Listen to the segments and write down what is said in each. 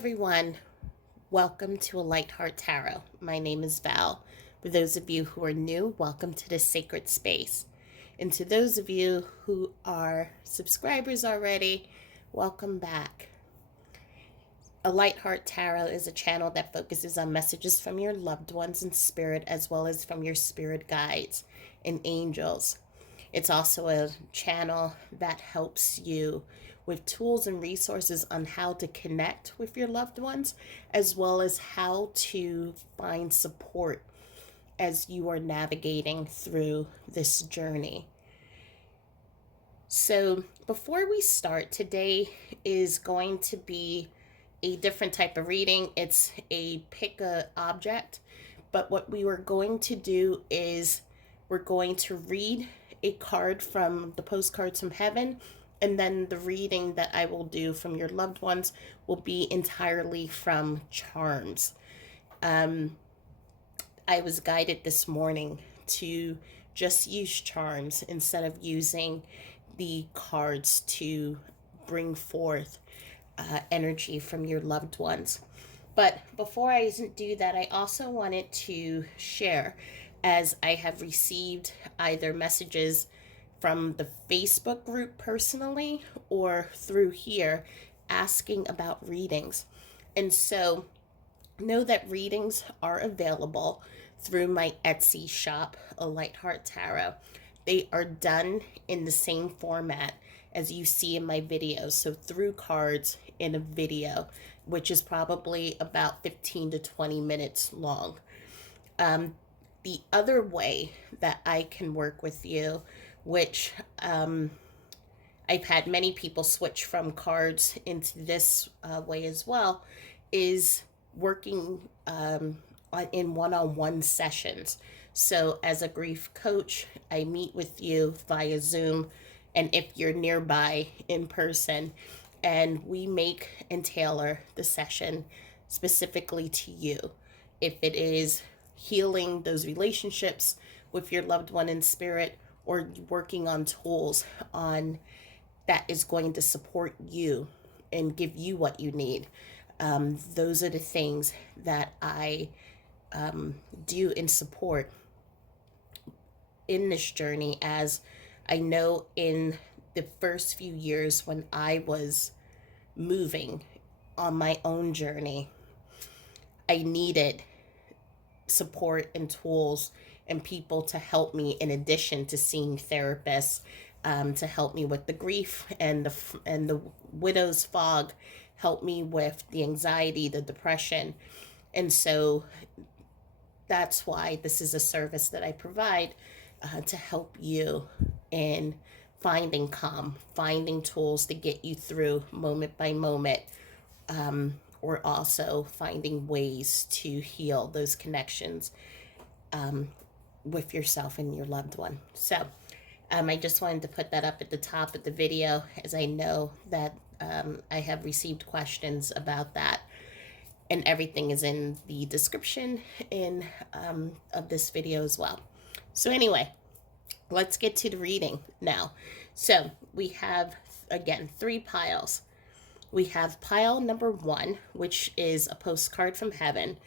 everyone. Welcome to A Light Heart Tarot. My name is Val. For those of you who are new, welcome to this sacred space. And to those of you who are subscribers already, welcome back. A Light Heart Tarot is a channel that focuses on messages from your loved ones in spirit, as well as from your spirit guides and angels. It's also a channel that helps you with tools and resources on how to connect with your loved ones, as well as how to find support as you are navigating through this journey. So, before we start, today is going to be a different type of reading. It's a pick a object, but what we were going to do is we're going to read a card from the Postcards from Heaven, and then the reading that I will do from your loved ones will be entirely from charms. I was guided this morning to just use charms instead of using the cards to bring forth energy from your loved ones. But before I do that, I also wanted to share, as I have received either messages from the Facebook group personally or through here asking about readings. And so know that readings are available through my Etsy shop, A Light Heart Tarot. They are done in the same format as you see in my videos, so through cards in a video, which is probably about 15 to 20 minutes long. The other way that I can work with you, which I've had many people switch from cards into this way as well, is working in one-on-one sessions. So as a grief coach, I meet with you via Zoom, and if you're nearby, in person, and we make and tailor the session specifically to you. If it is healing those relationships with your loved one in spirit, or working on tools on that is going to support you and give you what you need. Those are the things that I do in support in this journey, as I know in the first few years when I was moving on my own journey, I needed support and tools and people to help me, in addition to seeing therapists, to help me with the grief and the widow's fog, help me with the anxiety, the depression. And so that's why this is a service that I provide to help you in finding calm, finding tools to get you through moment by moment, or also finding ways to heal those connections with yourself and your loved one. So I just wanted to put that up at the top of the video, as I know that I have received questions about that, and everything is in the description of this video as well. So anyway, let's get to the reading now. So we have, again, 3 piles. We have pile number 1, which is a postcard from heaven.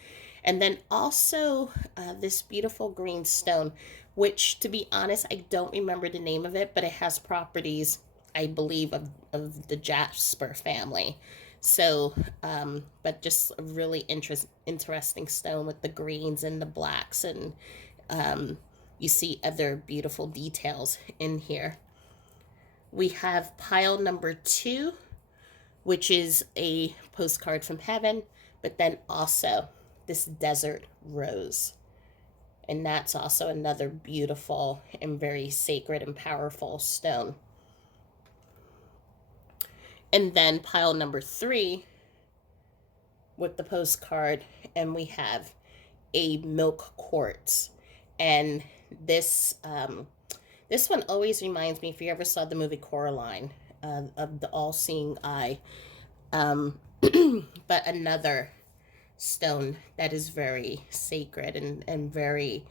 And then also this beautiful green stone, which, to be honest, I don't remember the name of it, but it has properties, I believe, of the Jasper family. So, but just a really interesting stone with the greens and the blacks, and you see other beautiful details in here. We have pile number 2, which is a postcard from heaven, but then also this desert rose. And that's also another beautiful and very sacred and powerful stone. And then pile number 3 with the postcard, and we have a milk quartz. And this one always reminds me, if you ever saw the movie Coraline, of the all-seeing eye. But another stone that is very sacred and very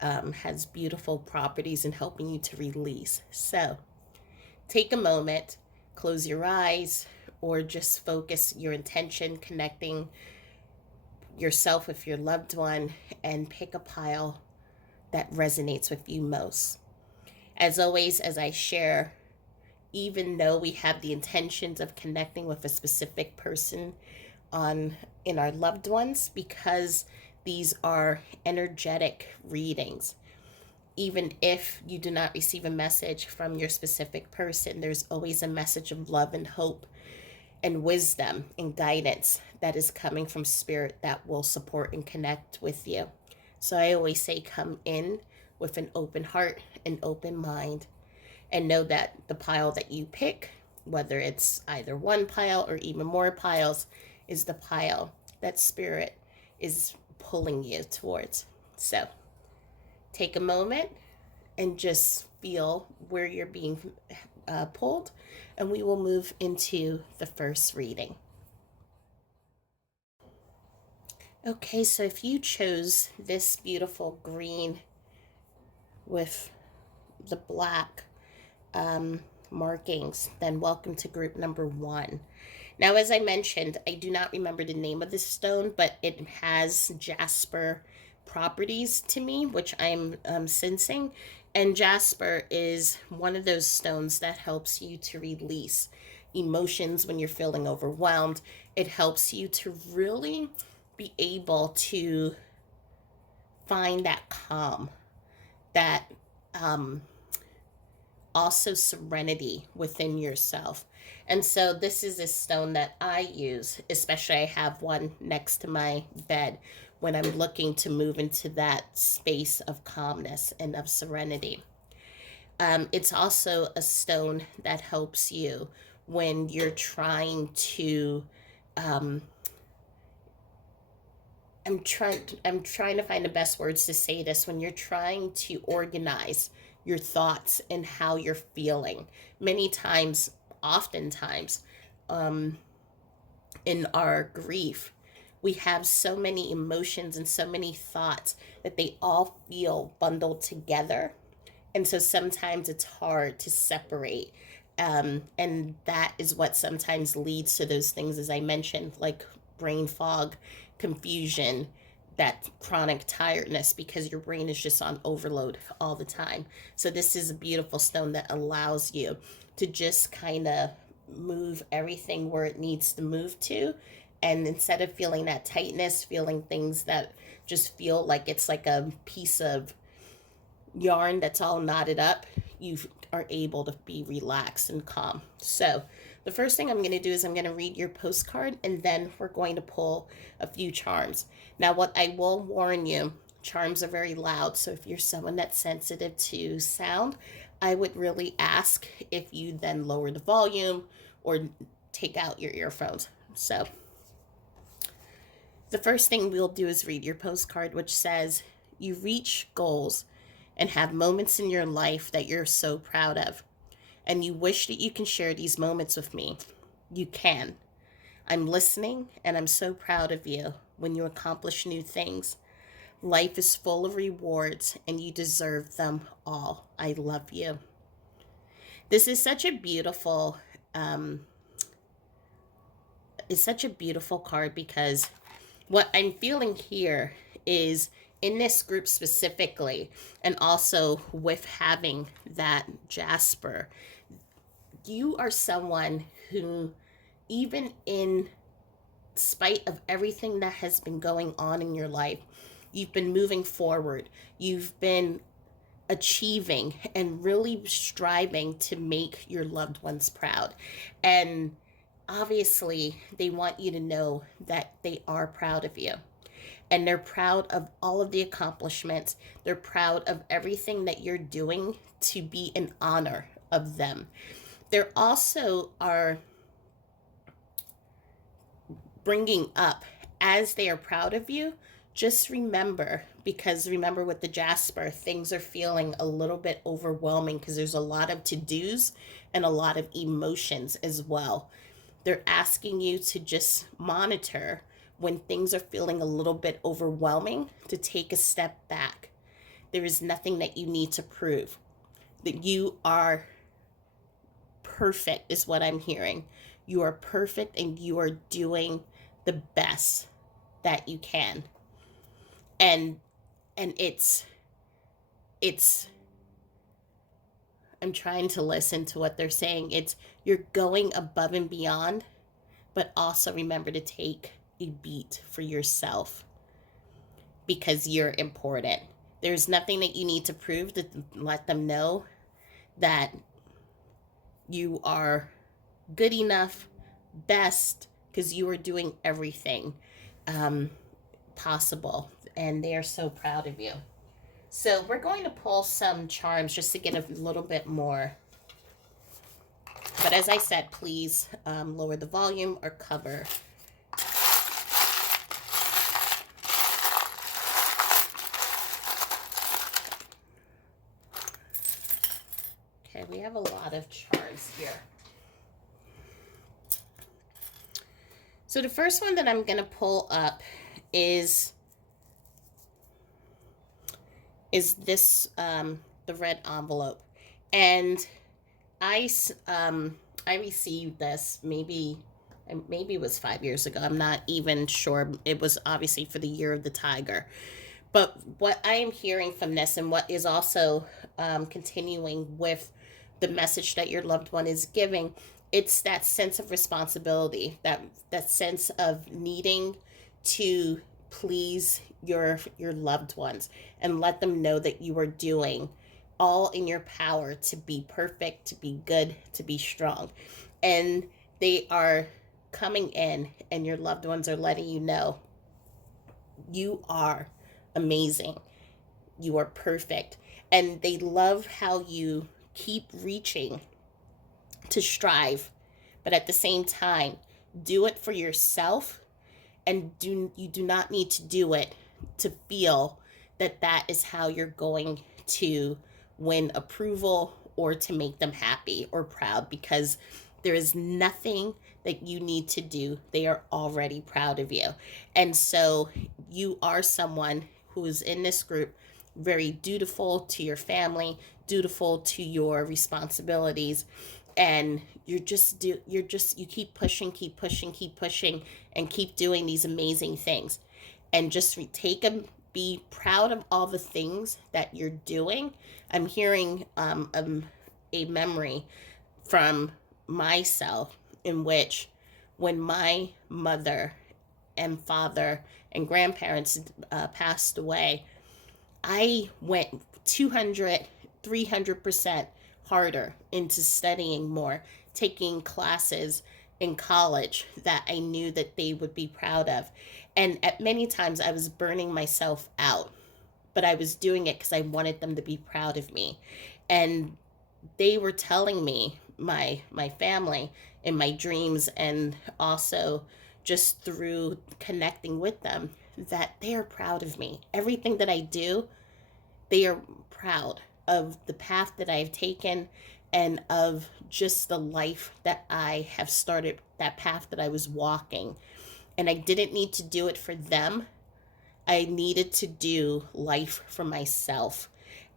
has beautiful properties in helping you to release. So take a moment, close your eyes, or just focus your intention connecting yourself with your loved one, and pick a pile that resonates with you most. As always, as I share, even though we have the intentions of connecting with a specific person on in our loved ones, because these are energetic readings, even if you do not receive a message from your specific person, there's always a message of love and hope and wisdom and guidance that is coming from spirit that will support and connect with you. So I always say, come in with an open heart, an open mind, and know that the pile that you pick, whether it's either one pile or even more piles, is the pile that spirit is pulling you towards. So take a moment and just feel where you're being pulled, and we will move into the first reading. Okay, so if you chose this beautiful green with the black markings, then welcome to group number 1. Now, as I mentioned, I do not remember the name of this stone, but it has jasper properties to me, which I'm sensing. And jasper is one of those stones that helps you to release emotions when you're feeling overwhelmed. It helps you to really be able to find that calm, that also serenity within yourself. And so this is a stone that I use, especially I have one next to my bed when I'm looking to move into that space of calmness and of serenity. It's also a stone that helps you when you're trying to I'm trying to find the best words to say this, when you're trying to organize your thoughts and how you're feeling. Many times, oftentimes, in our grief, we have so many emotions and so many thoughts that they all feel bundled together. And so sometimes it's hard to separate. And that is what sometimes leads to those things, as I mentioned, like brain fog, confusion, that chronic tiredness, because your brain is just on overload all the time. So this is a beautiful stone that allows you to just kind of move everything where it needs to move to. And instead of feeling that tightness, feeling things that just feel like it's like a piece of yarn that's all knotted up, you are able to be relaxed and calm. So the first thing I'm going to do is I'm going to read your postcard, and then we're going to pull a few charms. Now, what I will warn you, charms are very loud, so if you're someone that's sensitive to sound, I would really ask if you then lower the volume or take out your earphones. So the first thing we'll do is read your postcard, which says, you reach goals and have moments in your life that you're so proud of, and you wish that you can share these moments with me. You can. I'm listening, and I'm so proud of you when you accomplish new things. Life is full of rewards, and you deserve them all. I love you. This is such a beautiful card, because what I'm feeling here is, in this group specifically, and also with having that jasper, you are someone who, even in spite of everything that has been going on in your life, you've been moving forward. You've been achieving and really striving to make your loved ones proud. And obviously, they want you to know that they are proud of you. And they're proud of all of the accomplishments. They're proud of everything that you're doing to be in honor of them. There also are bringing up, as they are proud of you, just remember, because remember with the jasper, things are feeling a little bit overwhelming because there's a lot of to-dos and a lot of emotions as well. They're asking you to just monitor when things are feeling a little bit overwhelming, to take a step back. There is nothing that you need to prove. That you are perfect is what I'm hearing. You are perfect and you are doing the best that you can. And it's I'm trying to listen to what they're saying. It's you're going above and beyond, but also remember to take a beat for yourself because you're important. There's nothing that you need to prove to let them know that you are good enough, best, because you are doing everything um, possible. And they are so proud of you. So we're going to pull some charms just to get a little bit more. But as I said, please lower the volume or cover. Okay, we have a lot of charms here. So the first one that I'm going to pull up is this the red envelope, and I received this maybe it was 5 years ago. I'm not even sure. It was obviously for the year of the tiger. But what I am hearing from this, and what is also continuing with the message that your loved one is giving, it's that sense of responsibility, that sense of needing to please your loved ones and let them know that you are doing all in your power to be perfect, to be good, to be strong. And they are coming in, and your loved ones are letting you know you are amazing. You are perfect. And they love how you keep reaching to strive, but at the same time, do it for yourself, and you do not need to do it to feel that that is how you're going to win approval or to make them happy or proud, because there is nothing that you need to do. They are already proud of you. And so you are someone who is in this group very dutiful to your family, dutiful to your responsibilities, and you keep pushing, keep pushing, and keep doing these amazing things. And just take them, be proud of all the things that you're doing. I'm hearing a memory from myself in which, when my mother and father and grandparents passed away, I went 200, 300% harder into studying more, taking classes in college that I knew that they would be proud of. And at many times I was burning myself out, but I was doing it because I wanted them to be proud of me. And they were telling me, my family, in my dreams, and also just through connecting with them, that they are proud of me. Everything that I do, they are proud of the path that I've taken, and of just the life that I have started, that path that I was walking. And I didn't need to do it for them. I needed to do life for myself.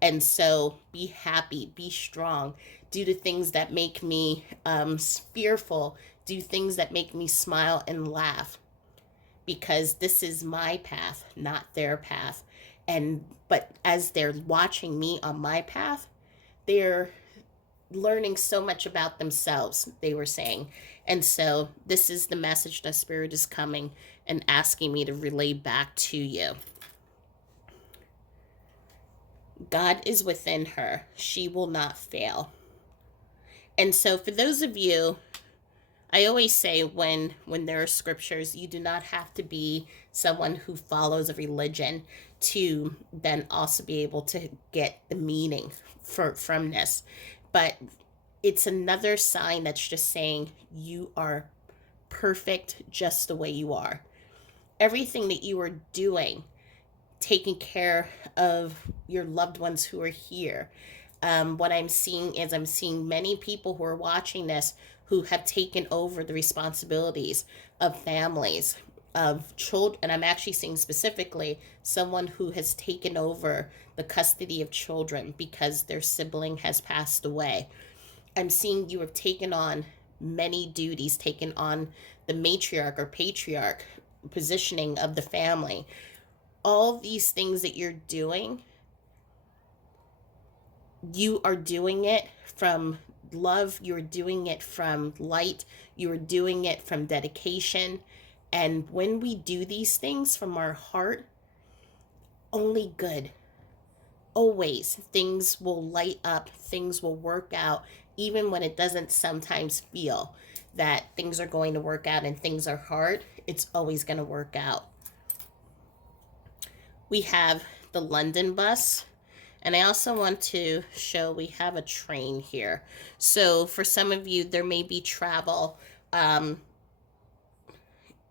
And so be happy, be strong, do the things that make me fearful, do things that make me smile and laugh, because this is my path, not their path. And but as they're watching me on my path, they're learning so much about themselves, they were saying. And so this is the message that Spirit is coming and asking me to relay back to you. God is within her. She will not fail. And so for those of you, I always say, when there are scriptures, you do not have to be someone who follows a religion to then also be able to get the meaning from this. But it's another sign that's just saying you are perfect just the way you are. Everything that you are doing, taking care of your loved ones who are here. What I'm seeing is I'm seeing many people who are watching this who have taken over the responsibilities of families, of children. And I'm actually seeing specifically someone who has taken over the custody of children because their sibling has passed away. I'm seeing you have taken on many duties, taking on the matriarch or patriarch positioning of the family. All these things that you're doing, you are doing it from love, you're doing it from light, you're doing it from dedication. And when we do these things from our heart, only good. Always things will light up, things will work out, even when it doesn't sometimes feel that things are going to work out and things are hard. It's always going to work out. We have the London bus. And I also want to show we have a train here. So for some of you, there may be travel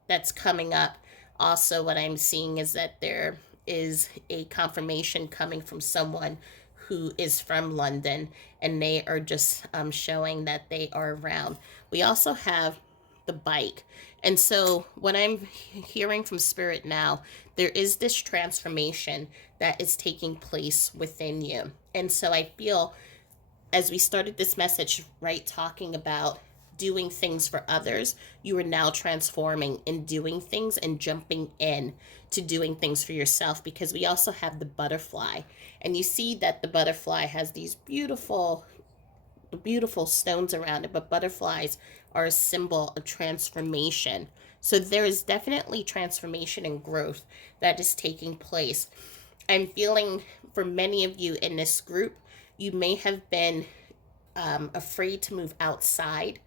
that's coming up. Also, what I'm seeing is that there is a confirmation coming from someone who is from London, and they are just showing that they are around. We also have the bike. And so, what I'm hearing from Spirit now, there is this transformation that is taking place within you. And so, I feel as we started this message, right, talking about doing things for others, you are now transforming and doing things and jumping in to doing things for yourself, because we also have the butterfly. And you see that the butterfly has these beautiful stones around it, but butterflies are a symbol of transformation. So there is definitely transformation and growth that is taking place. I'm feeling for many of you in this group, you may have been afraid to move outside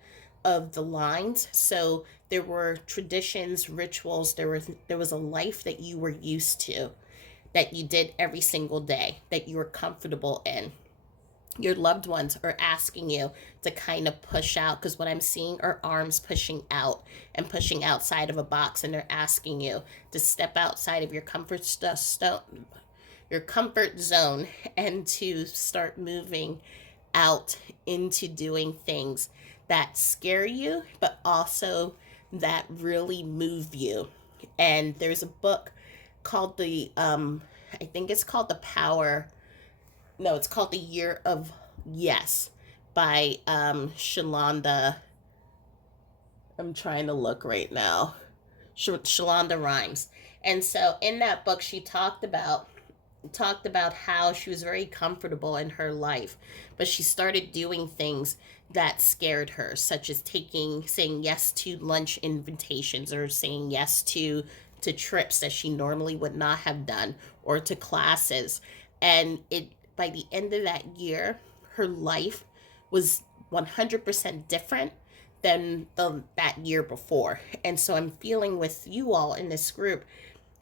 of the lines. So there were traditions, rituals, there was a life that you were used to, that you did every single day, that you were comfortable in. Your loved ones are asking you to kind of push out, because what I'm seeing are arms pushing out and pushing outside of a box, and they're asking you to step outside of your comfort zone and to start moving out into doing things that scare you, but also that really move you. And there's a book called I think it's called The Power. No, it's called The Year of Yes by Shalonda. I'm trying to look right now. Shalonda Rhimes. And so in that book, she talked about how she was very comfortable in her life, but she started doing things that scared her, such as saying yes to lunch invitations, or saying yes to trips that she normally would not have done, or to classes. And it by the end of that year, her life was 100% different than that year before. And so I'm feeling with you all in this group,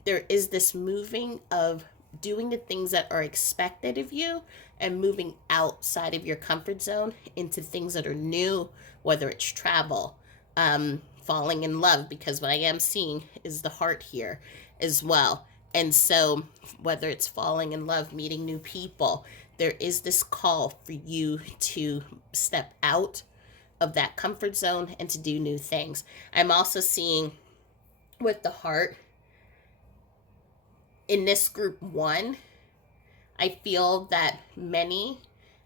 there is this moving of doing the things that are expected of you and moving outside of your comfort zone into things that are new, whether it's travel, falling in love, because what I am seeing is the heart here as well. And so whether it's falling in love, meeting new people, there is this call for you to step out of that comfort zone and to do new things. I'm also seeing with the heart, in this group 1, I feel that many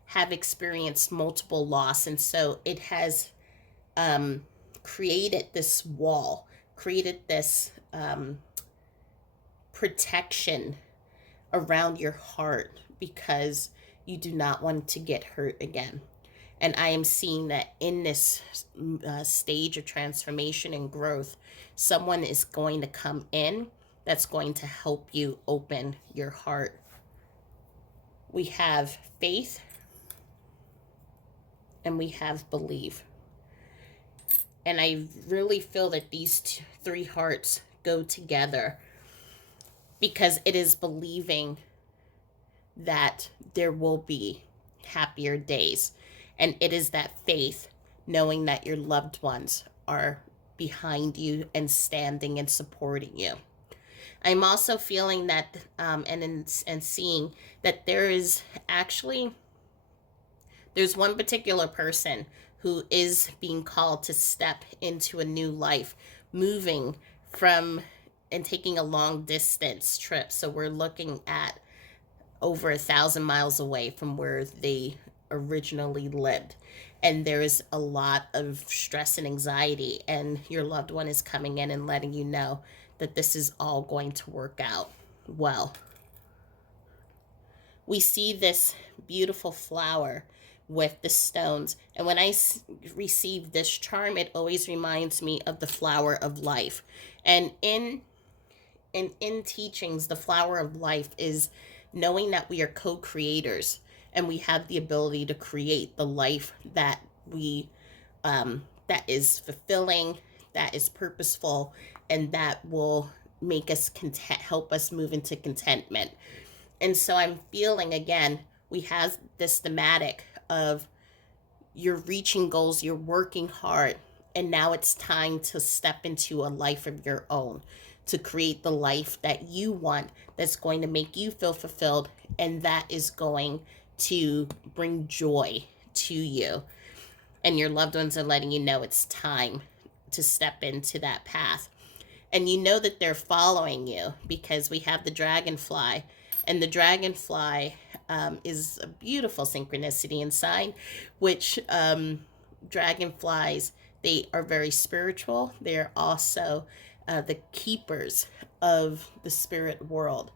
have experienced multiple loss, and so it has created this wall, created this protection around your heart, because you do not want to get hurt again. And I am seeing that in this stage of transformation and growth, someone is going to come in that's going to help you open your heart. We have faith and we have belief. And I really feel that these 3 hearts go together, because it is believing that there will be happier days. And it is that faith, knowing that your loved ones are behind you and standing and supporting you. I'm also feeling that and seeing that there's one particular person who is being called to step into a new life, moving from and taking a long distance trip. So we're looking at over 1,000 miles away from where they originally lived. And there's a lot of stress and anxiety, and your loved one is coming in and letting you know that this is all going to work out well. We see this beautiful flower with the stones. And when I receive this charm, it always reminds me of the flower of life. And in teachings, the flower of life is knowing that we are co-creators and we have the ability to create the life that we that is fulfilling, that is purposeful, and that will make us content, help us move into contentment. And so I'm feeling, again, we have this thematic of you're reaching goals, you're working hard, and now it's time to step into a life of your own, to create the life that you want, that's going to make you feel fulfilled, and that is going to bring joy to you. And your loved ones are letting you know it's time to step into that path. And you know that they're following you because we have the dragonfly. And the dragonfly is a beautiful synchronicity and sign, which dragonflies, they are very spiritual. They're also the keepers of the spirit world.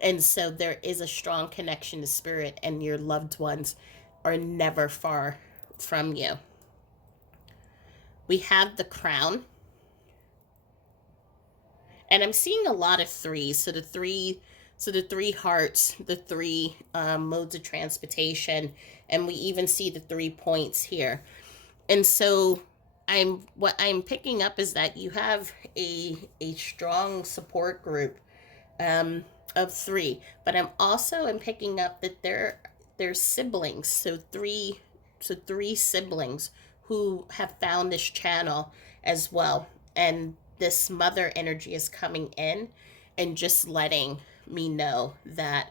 And so there is a strong connection to spirit, and your loved ones are never far from you. We have the crown. And I'm seeing a lot of threes. So the three hearts, the three modes of transportation, and we even see the 3 points here. And so what I'm picking up is that you have a strong support group of 3, but I'm picking up that they're siblings. So three siblings who have found this channel as well. And this mother energy is coming in and just letting me know that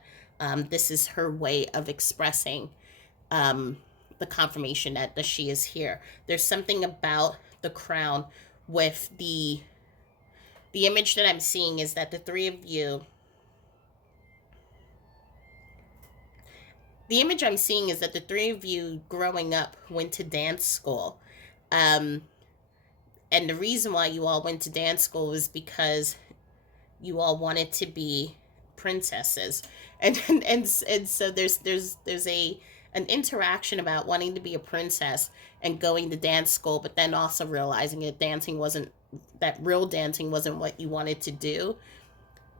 this is her way of expressing the confirmation that she is here. There's something about the crown with the image that I'm seeing is that the three of you, the image I'm seeing is that the three of you growing up went to dance school. And the reason why you all went to dance school was because you all wanted to be princesses. And so there's an interaction about wanting to be a princess and going to dance school, but then also realizing that real dancing wasn't what you wanted to do.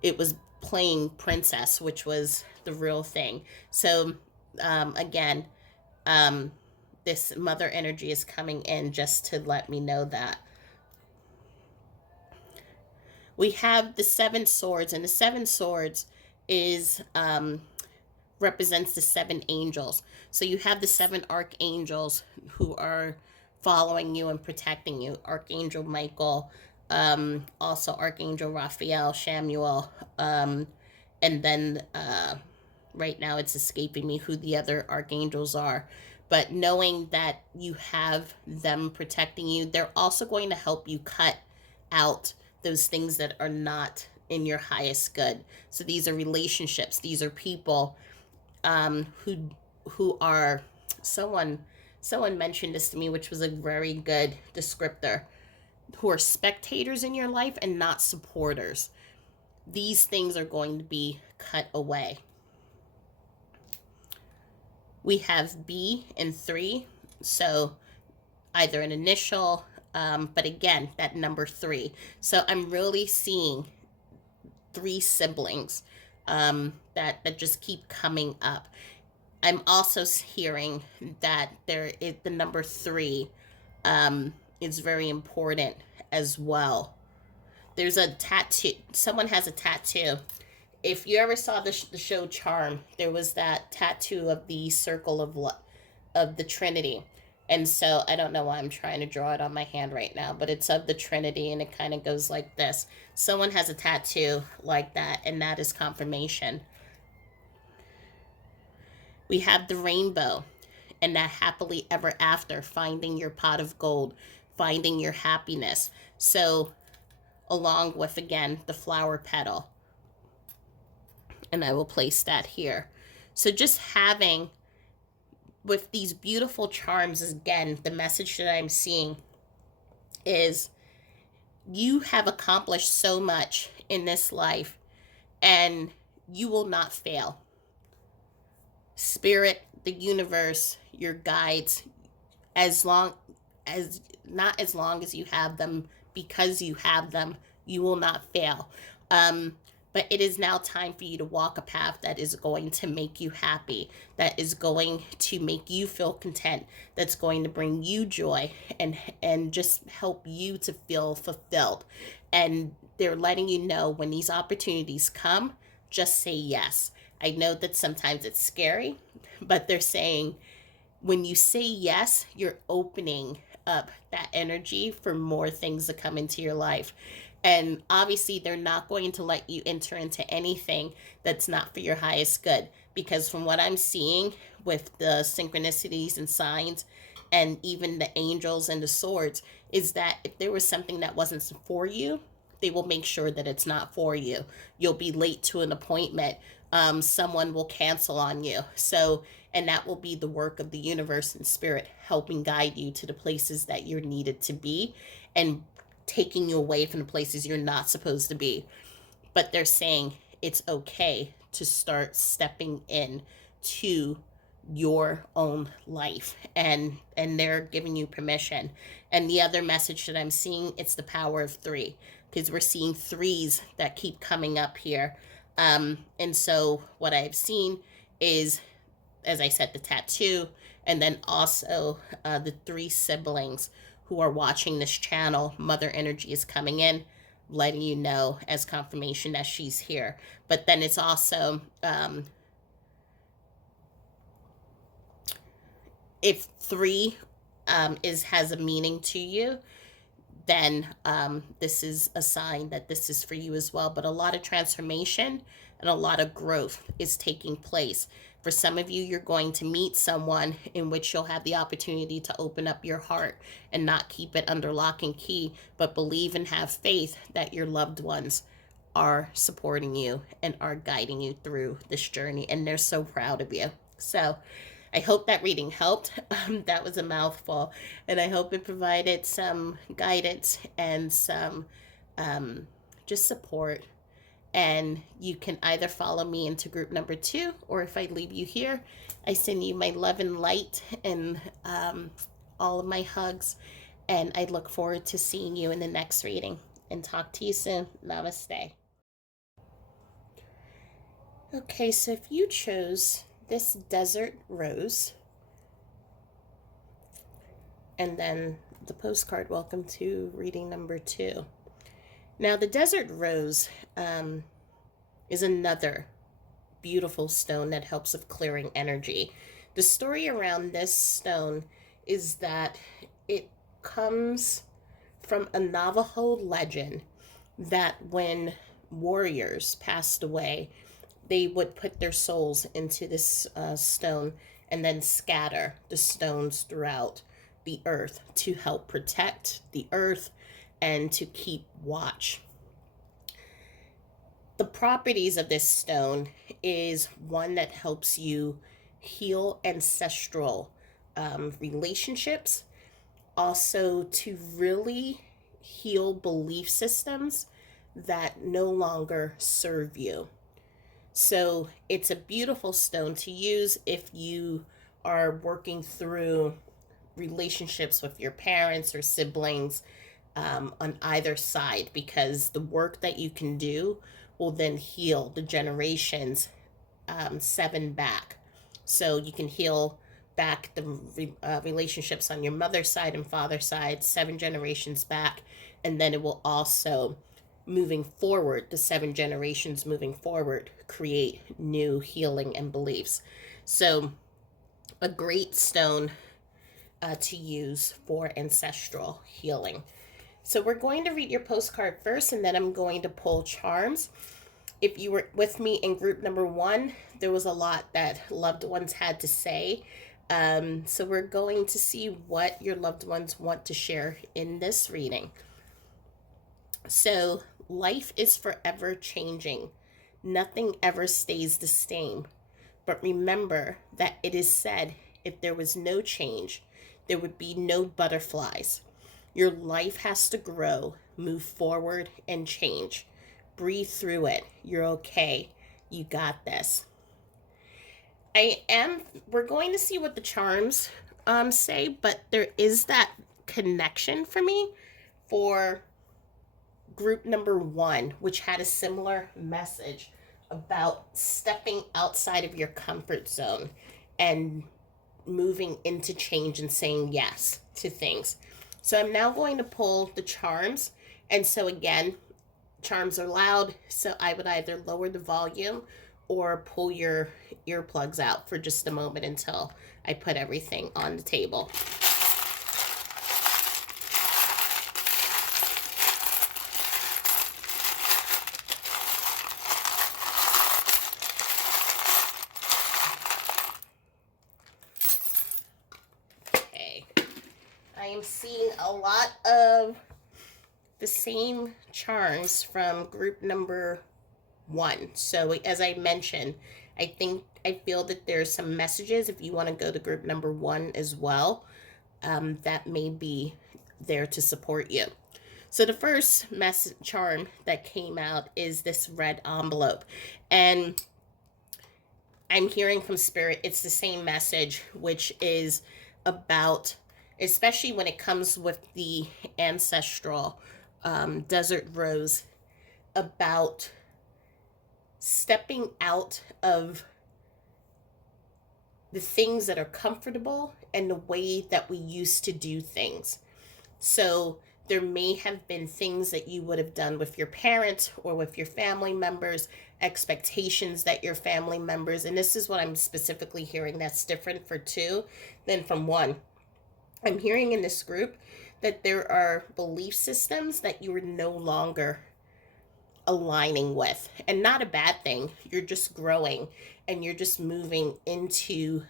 It was playing princess, which was the real thing. So again, this mother energy is coming in just to let me know that. We have the 7 swords, and the 7 swords is represents the 7 angels. So you have the 7 archangels who are following you and protecting you. Archangel Michael, also Archangel Raphael, Shamuel, and then right now it's escaping me who the other archangels are. But knowing that you have them protecting you, they're also going to help you cut out those things that are not in your highest good. So these are relationships. These are people who are someone mentioned this to me, which was a very good descriptor, who are spectators in your life and not supporters. These things are going to be cut away. We have B and 3, so either an initial, but again, that number 3. So I'm really seeing 3 siblings that just keep coming up. I'm also hearing that the number 3 is very important as well. There's a tattoo. Someone has a tattoo. If you ever saw the show Charm, there was that tattoo of the circle of the Trinity. And so I don't know why I'm trying to draw it on my hand right now, but it's of the Trinity, and it kind of goes like this. Someone has a tattoo like that, and that is confirmation. We have the rainbow and that happily ever after, finding your pot of gold, finding your happiness. So along with, again, the flower petal. And I will place that here. So just having with these beautiful charms, again, the message that I'm seeing is you have accomplished so much in this life and you will not fail. Spirit, the universe, your guides, as long as not as long as you have them, because you have them, you will not fail. But it is now time for you to walk a path that is going to make you happy, that is going to make you feel content, that's going to bring you joy and just help you to feel fulfilled. And they're letting you know when these opportunities come, just say yes. I know that sometimes it's scary, but they're saying when you say yes, you're opening up that energy for more things to come into your life. And obviously, they're not going to let you enter into anything that's not for your highest good. Because from what I'm seeing with the synchronicities and signs, and even the angels and the swords, is that if there was something that wasn't for you, they will make sure that it's not for you. You'll be late to an appointment. Someone will cancel on you. So, and that will be the work of the universe and spirit helping guide you to the places that you're needed to be and taking you away from the places you're not supposed to be. But they're saying it's okay to start stepping in to your own life, and they're giving you permission. And the other message that I'm seeing, it's the power of three, because we're seeing threes that keep coming up here. And so what I've seen is, as I said, the tattoo, and then also the three siblings who are watching this channel. Mother energy is coming in, letting you know as confirmation that she's here. But then it's also, if three has a meaning to you, then this is a sign that this is for you as well. But a lot of transformation and a lot of growth is taking place. For some of you, you're going to meet someone in which you'll have the opportunity to open up your heart and not keep it under lock and key, but believe and have faith that your loved ones are supporting you and are guiding you through this journey. And they're so proud of you. So I hope that reading helped. That was a mouthful. And I hope it provided some guidance and some just support. And you can either follow me into group number 2, or if I leave you here, I send you my love and light and all of my hugs. And I look forward to seeing you in the next reading. And talk to you soon. Namaste. Okay, so if you chose this desert rose, and then the postcard, welcome to reading number 2. Now, the desert rose is another beautiful stone that helps with clearing energy. The story around this stone is that it comes from a Navajo legend that when warriors passed away, they would put their souls into this stone and then scatter the stones throughout the earth to help protect the earth and to keep watch. The properties of this stone is one that helps you heal ancestral relationships, also to really heal belief systems that no longer serve you. So it's a beautiful stone to use if you are working through relationships with your parents or siblings on either side, because the work that you can do will then heal the generations 7 back. So you can heal back the relationships on your mother's side and father's side 7 generations back, and then it will also, moving forward, the 7 generations moving forward, create new healing and beliefs. So a great stone to use for ancestral healing. So we're going to read your postcard first, and then I'm going to pull charms. If you were with me in group number 1, there was a lot that loved ones had to say. So we're going to see what your loved ones want to share in this reading. So, life is forever changing. Nothing ever stays the same. But remember that it is said, if there was no change, there would be no butterflies. Your life has to grow, move forward, and change. Breathe through it. You're okay. You got this. We're going to see what the charms say, but there is that connection for me for group number 1, which had a similar message about stepping outside of your comfort zone and moving into change and saying yes to things. So I'm now going to pull the charms. And so again, charms are loud, so I would either lower the volume or pull your earplugs out for just a moment until I put everything on the table. Okay. I am seeing a lot of the same charms from group number 1. So as I mentioned, I feel that there's some messages if you want to go to group number 1 as well, that may be there to support you. So the first charm that came out is this red envelope, and I'm hearing from Spirit it's the same message, which is about, especially when it comes with the ancestral desert rose, about stepping out of the things that are comfortable and the way that we used to do things. So there may have been things that you would have done with your parents or with your family members, expectations that your family members, and this is what I'm specifically hearing that's different for 2 than from 1. I'm hearing in this group that there are belief systems that you are no longer aligning with, and not a bad thing. You're just growing and you're just moving into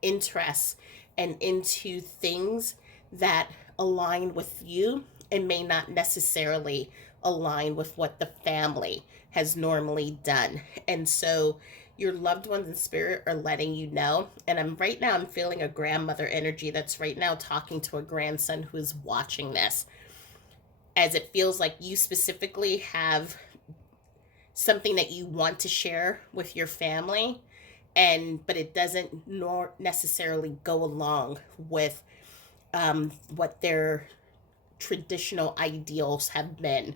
interests and into things that align with you and may not necessarily align with what the family has normally done. And so your loved ones in spirit are letting you know. And I'm feeling a grandmother energy that's right now talking to a grandson who is watching this, as it feels like you specifically have something that you want to share with your family, but it doesn't necessarily go along with what their traditional ideals have been.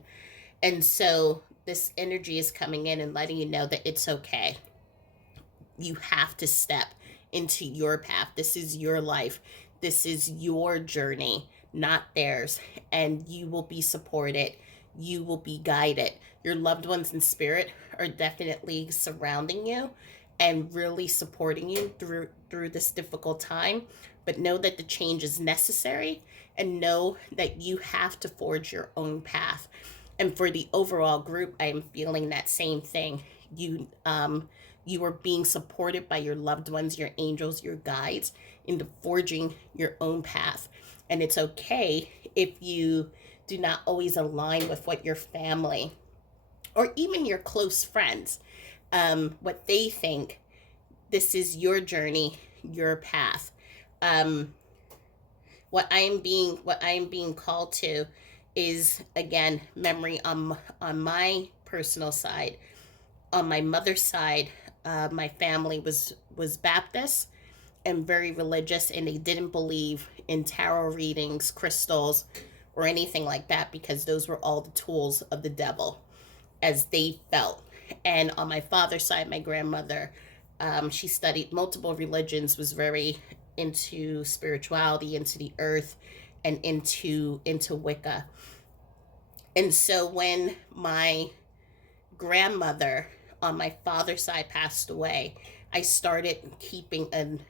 And so this energy is coming in and letting you know that it's okay. You have to step into your path. This is your life. This is your journey, not theirs. And you will be supported. You will be guided. Your loved ones in spirit are definitely surrounding you and really supporting you through this difficult time. But know that the change is necessary, and know that you have to forge your own path. And for the overall group, I am feeling that same thing. You are being supported by your loved ones, your angels, your guides, into forging your own path. And it's okay if you do not always align with what your family or even your close friends, what they think. This is your journey, your path. What I am being called to is, again, memory on my personal side. On my mother's side, my family was Baptist and very religious, and they didn't believe in tarot readings, crystals, or anything like that, because those were all the tools of the devil, as they felt. And on my father's side, my grandmother, she studied multiple religions, was very into spirituality, into the earth, and into Wicca. And so when my grandmother on my father's side passed away, I started keeping an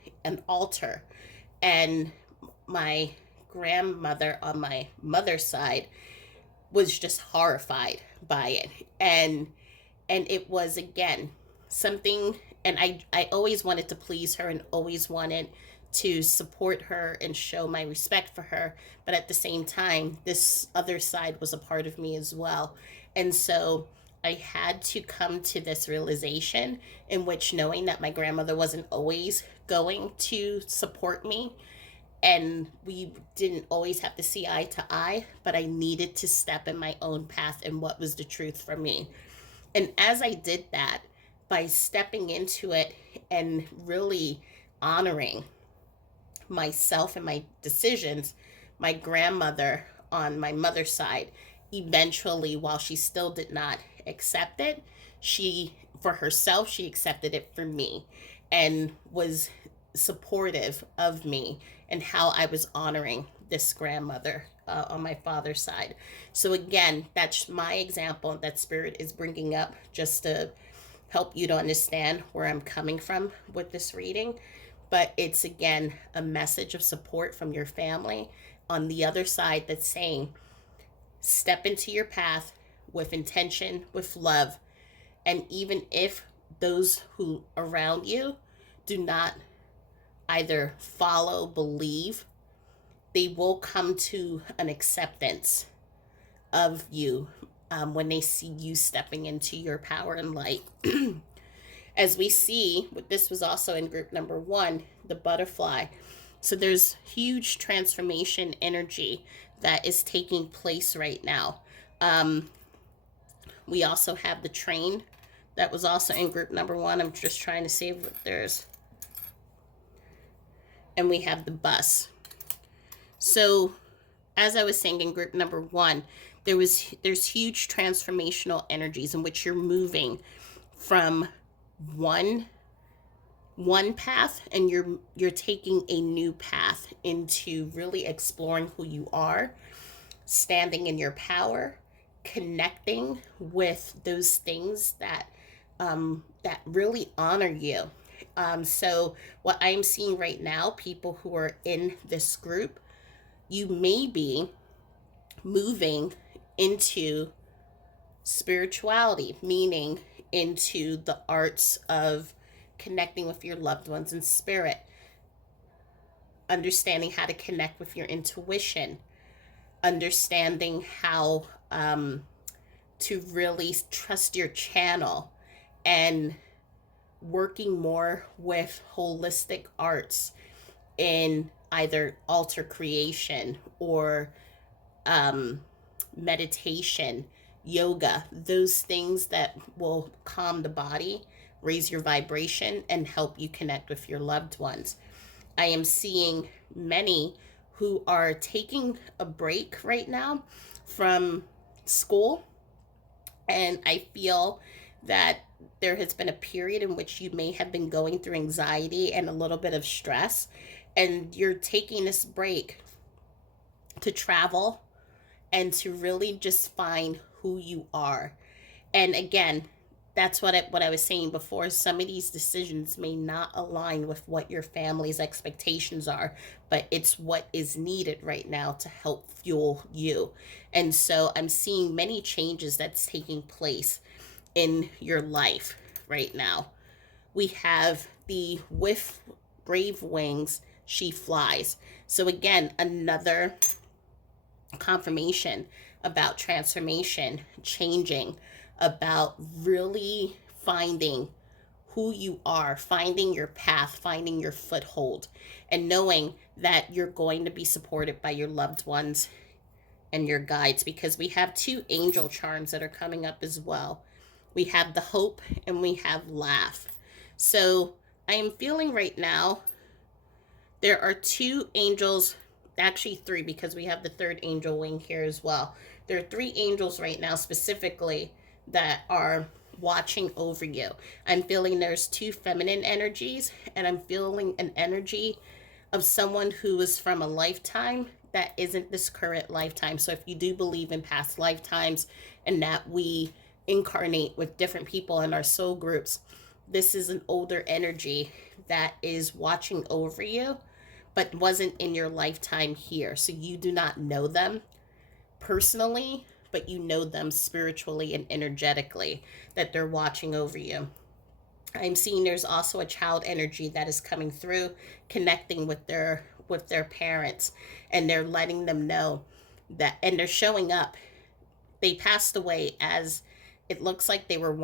altar. And my grandmother on my mother's side was just horrified by it. And it was, again, something, and I always wanted to please her and always wanted to support her and show my respect for her, but at the same time, this other side was a part of me as well. And so I had to come to this realization in which knowing that my grandmother wasn't always going to support me and we didn't always have to see eye to eye, but I needed to step in my own path and what was the truth for me. And as I did that, by stepping into it and really honoring myself and my decisions, my grandmother on my mother's side, eventually, while she still did not accept it, she, for herself, she accepted it for me and was supportive of me and how I was honoring this grandmother on my father's side. So, again, that's my example that Spirit is bringing up just to help you to understand where I'm coming from with this reading. But it's again a message of support from your family on the other side that's saying, step into your path with intention, with love. And even if those who around you do not either follow, believe, they will come to an acceptance of you when they see you stepping into your power and light. As we see, this was also in group number 1, the butterfly. So there's huge transformation energy that is taking place right now. We also have the train that was also in group number 1. I'm just trying to see if there's. And we have the bus. So as I was saying in group number 1, there's huge transformational energies in which you're moving from one path and you're taking a new path into really exploring who you are, standing in your power, connecting with those things that that really honor you. So what I'm seeing right now, people who are in this group, you may be moving into spirituality, meaning into the arts of connecting with your loved ones in spirit, understanding how to connect with your intuition, understanding how to really trust your channel, and working more with holistic arts in either altar creation or meditation, yoga, those things that will calm the body, raise your vibration, and help you connect with your loved ones. I am seeing many who are taking a break right now from school, and I feel that there has been a period in which you may have been going through anxiety and a little bit of stress, and you're taking this break to travel and to really just find who you are. And again, that's what I was saying before. Some of these decisions may not align with what your family's expectations are, but it's what is needed right now to help fuel you. And so I'm seeing many changes that's taking place in your life right now. We have the with brave wings, she flies. So again, another confirmation about transformation, changing, about really finding who you are, finding your path, finding your foothold, and knowing that you're going to be supported by your loved ones and your guides, because we have 2 angel charms that are coming up as well. We have the hope and we have laugh. So I am feeling right now there are 2 angels, actually 3, because we have the 3rd angel wing here as well. There are 3 angels right now specifically that are watching over you. I'm feeling there's 2 feminine energies, and I'm feeling an energy of someone who is from a lifetime that isn't this current lifetime. So if you do believe in past lifetimes and that we incarnate with different people in our soul groups, this is an older energy that is watching over you but wasn't in your lifetime here. So you do not know them personally, but you know them spiritually and energetically, that they're watching over you. I'm seeing there's also a child energy that is coming through, connecting with their parents, and they're letting them know that, and they're showing up. They passed away as it looks like they were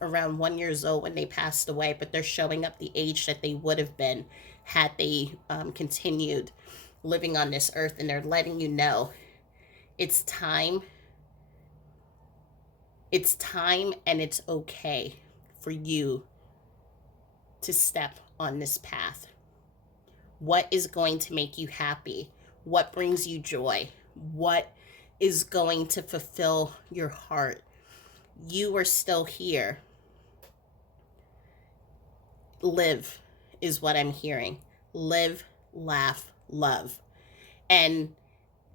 around 1 years old when they passed away, but they're showing up the age that they would have been had they continued living on this earth. And they're letting you know it's time. It's time, and it's okay for you to step on this path. What is going to make you happy? What brings you joy? What is going to fulfill your heart? You are still here. Live is what I'm hearing. Live, laugh, love. And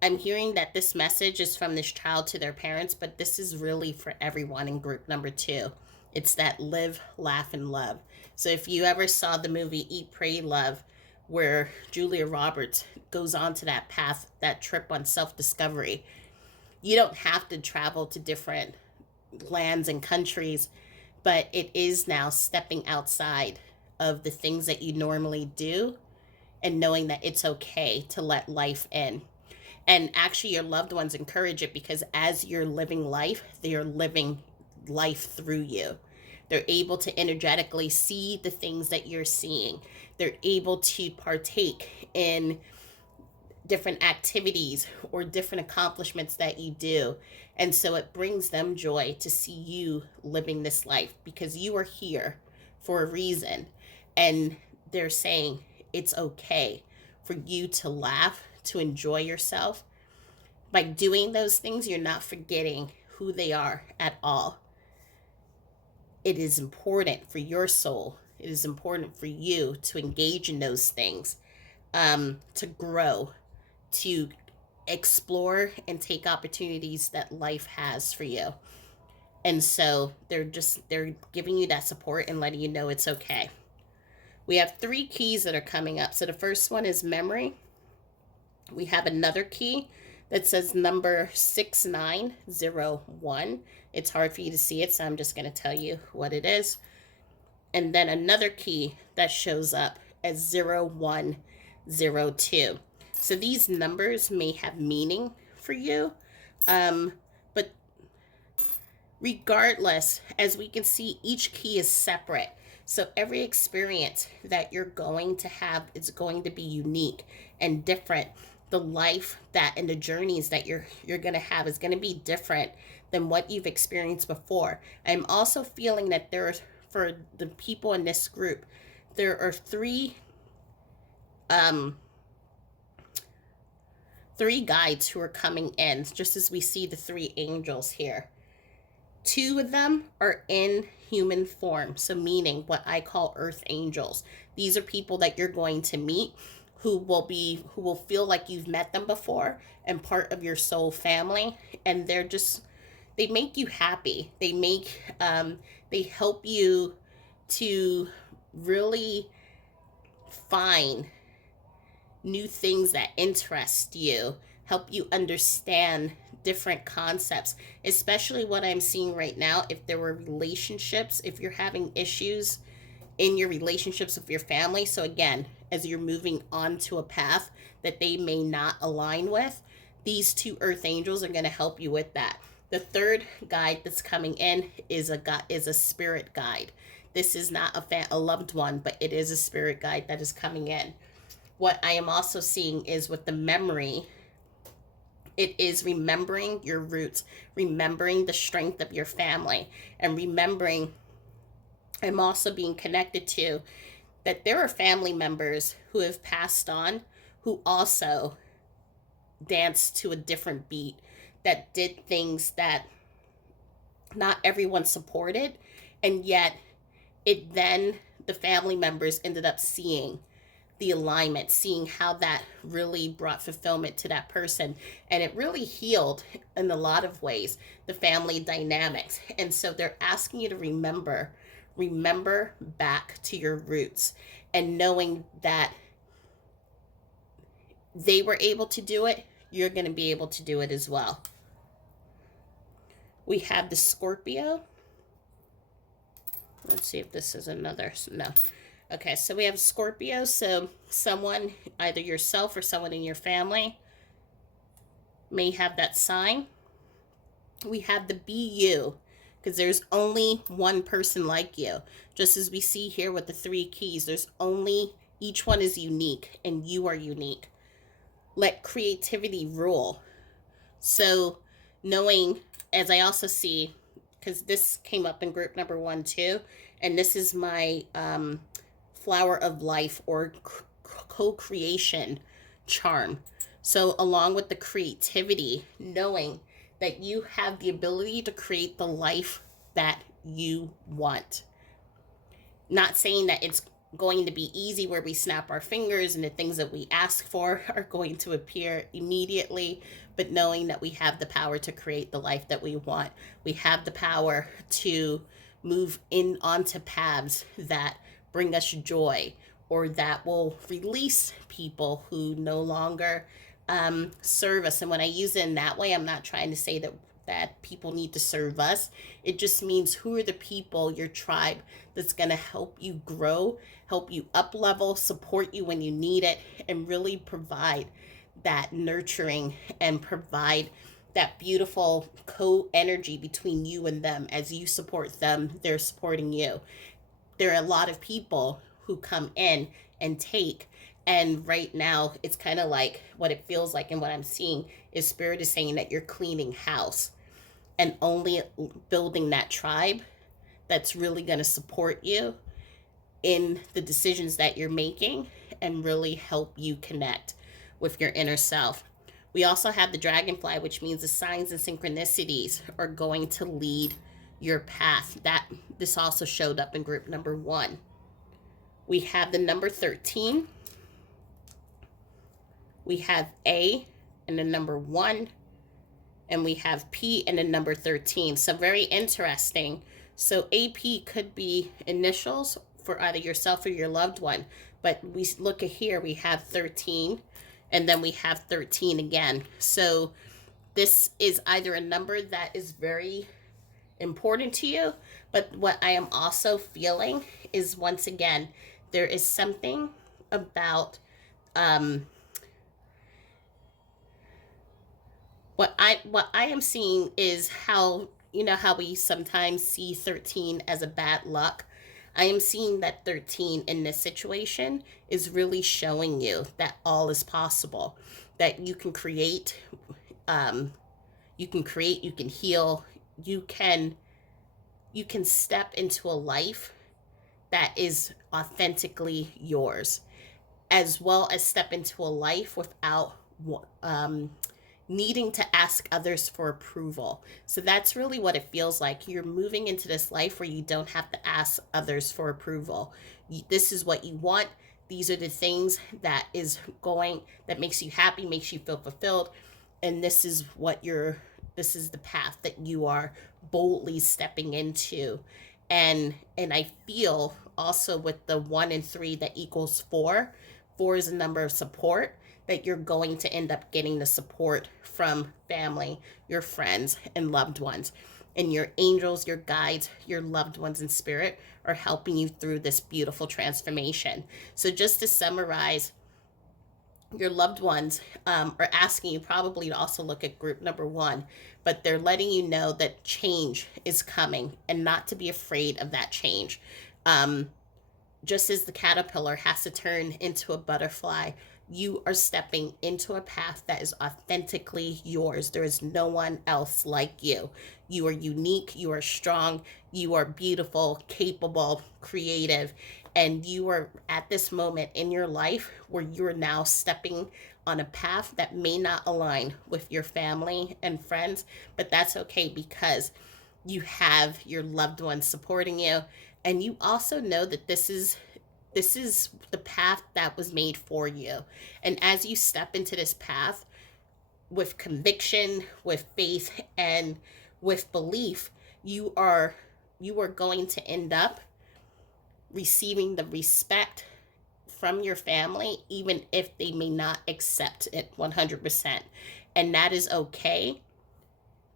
I'm hearing that this message is from this child to their parents, but this is really for everyone in group number 2. It's that live, laugh, and love. So if you ever saw the movie Eat, Pray, Love, where Julia Roberts goes on to that path, that trip on self-discovery, you don't have to travel to different lands and countries, but it is now stepping outside of the things that you normally do and knowing that it's okay to let life in. And actually, your loved ones encourage it, because as you're living life, they are living life through you. They're able to energetically see the things that you're seeing. They're able to partake in different activities or different accomplishments that you do. And so it brings them joy to see you living this life, because you are here for a reason. And they're saying it's okay for you to laugh, to enjoy yourself. By doing those things, you're not forgetting who they are at all. It is important for your soul. It is important for you to engage in those things, to grow, to explore and take opportunities that life has for you. And so they're giving you that support and letting you know it's okay. We have 3 keys that are coming up. So the first one is memory. We have another key that says number 6901. It's hard for you to see it, so I'm just going to tell you what it is. And then another key that shows up as 0102. So these numbers may have meaning for you, but regardless, as we can see, each key is separate. So every experience that you're going to have is going to be unique and different. The life that and the journeys that you're going to have is going to be different than what you've experienced before. I'm also feeling that for the people in this group, there are three guides who are coming in, just as we see the 3 angels here. 2 of them are in human form, so meaning what I call earth angels. These are people that you're going to meet who will feel like you've met them before and part of your soul family, and they make you happy. They help you to really find new things that interest you, help you understand different concepts, especially what I'm seeing right now. If there were relationships, if you're having issues in your relationships with your family. So again, as you're moving onto a path that they may not align with, these 2 earth angels are going to help you with that. The 3rd guide that's coming in is a spirit guide. This is not a loved one, but it is a spirit guide that is coming in. What I am also seeing is with the memory, it is remembering your roots, remembering the strength of your family, and remembering, I'm also being connected to that there are family members who have passed on who also danced to a different beat, that did things that not everyone supported, and yet the family members ended up seeing the alignment, seeing how that really brought fulfillment to that person, and it really healed in a lot of ways the family dynamics. And so they're asking you to remember back to your roots, and knowing that they were able to do it, you're going to be able to do it as well. We have the Scorpio. Let's see if this is another. No. Okay, so we have Scorpio. So someone, either yourself or someone in your family, may have that sign. We have the Be You, because there's only one person like you. Just as we see here with the three keys, there's only, each one is unique and you are unique. Let creativity rule. So, knowing, as I also see, because this came up in group number 1 too, and this is my flower of life or co-creation charm. So, along with the creativity, knowing that you have the ability to create the life that you want. Not saying that it's going to be easy where we snap our fingers and the things that we ask for are going to appear immediately, but knowing that we have the power to create the life that we want. We have the power to move in onto paths that bring us joy or that will release people who no longer serve us. And when I use it in that way, I'm not trying to say that people need to serve us. It just means who are the people, your tribe, that's going to help you grow, help you up level, support you when you need it, and really provide that nurturing and provide that beautiful co-energy between you and them. As you support them, they're supporting you. There are a lot of people who come in and take, and right now it's kind of like what it feels like, and what I'm seeing is Spirit is saying that you're cleaning house and only building that tribe that's really going to support you in the decisions that you're making and really help you connect with your inner self. We also have the dragonfly, which means the signs and synchronicities are going to lead your path. That this also showed up in group number 1. We have the number 13. We have A and the number 1. And we have P and the number 13. So very interesting. So AP could be initials for either yourself or your loved one. But we look at here, we have 13, and then we have 13 again. So this is either a number that is very important to you, but what I am also feeling is, once again, there is something about what I am seeing is how, you know how we sometimes see 13 as a bad luck. I am seeing that 13 in this situation is really showing you that all is possible, that you can create, you can heal, you can step into a life that is authentically yours, as well as step into a life without needing to ask others for approval. So that's really what it feels like. You're moving into this life where you don't have to ask others for approval. This is what you want. These are the things that makes you happy, makes you feel fulfilled. And this is the path that you are boldly stepping into. And I feel also with the 1 and 3 that equals 4. 4 is a number of support, that you're going to end up getting the support from family, your friends, and loved ones. And your angels, your guides, your loved ones in spirit are helping you through this beautiful transformation. So just to summarize, your loved ones are asking you probably to also look at group number 1, but they're letting you know that change is coming and not to be afraid of that change. Just as the caterpillar has to turn into a butterfly, you are stepping into a path that is authentically yours. There is no one else like you. You are unique, you are strong, you are beautiful, capable, creative, and you are at this moment in your life where you're now stepping on a path that may not align with your family and friends, but that's okay because you have your loved ones supporting you, and you also know that this is the path that was made for you. And as you step into this path with conviction, with faith, and with belief, you are going to end up receiving the respect from your family, even if they may not accept it 100%. And that is okay.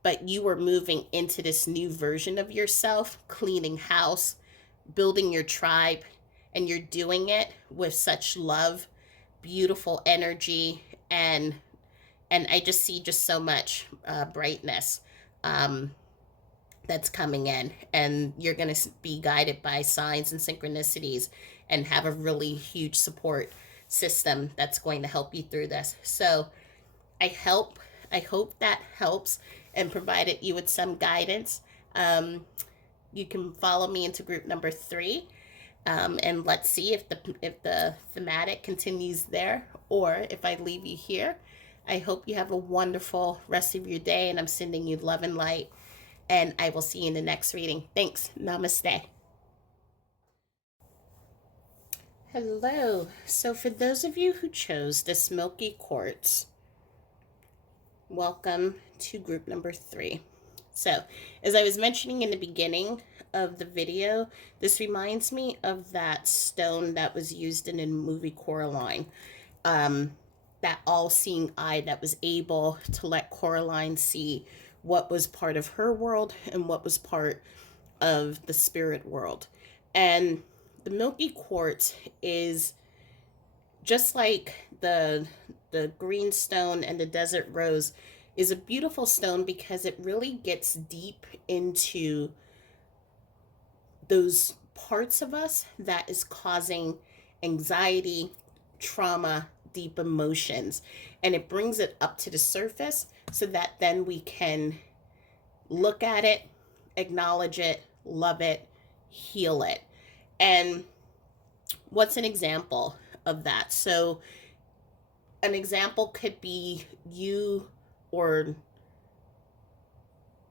But you are moving into this new version of yourself, cleaning house, building your tribe, and you're doing it with such love, beautiful energy, and I just see just so much brightness that that's coming in, and you're going to be guided by signs and synchronicities and have a really huge support system that's going to help you through this. So I help I hope that helps and provided you with some guidance. Um, you can follow me into group number 3, and let's see if the thematic continues there, or if I leave you here. I hope you have a wonderful rest of your day, and I'm sending you love and light. And I will see you in the next reading. Thanks. Namaste. Hello. So, for those of you who chose this milky quartz, welcome to group number 3. So, as I was mentioning in the beginning of the video, this reminds me of that stone that was used in the movie Coraline. That all-seeing eye that was able to let Coraline see what was part of her world and what was part of the spirit world. And the milky quartz is just like the green stone and the desert rose is a beautiful stone because it really gets deep into those parts of us that is causing anxiety, trauma, deep emotions, and it brings it up to the surface so that then we can look at it, acknowledge it, love it, heal it. And what's an example of that? So an example could be you or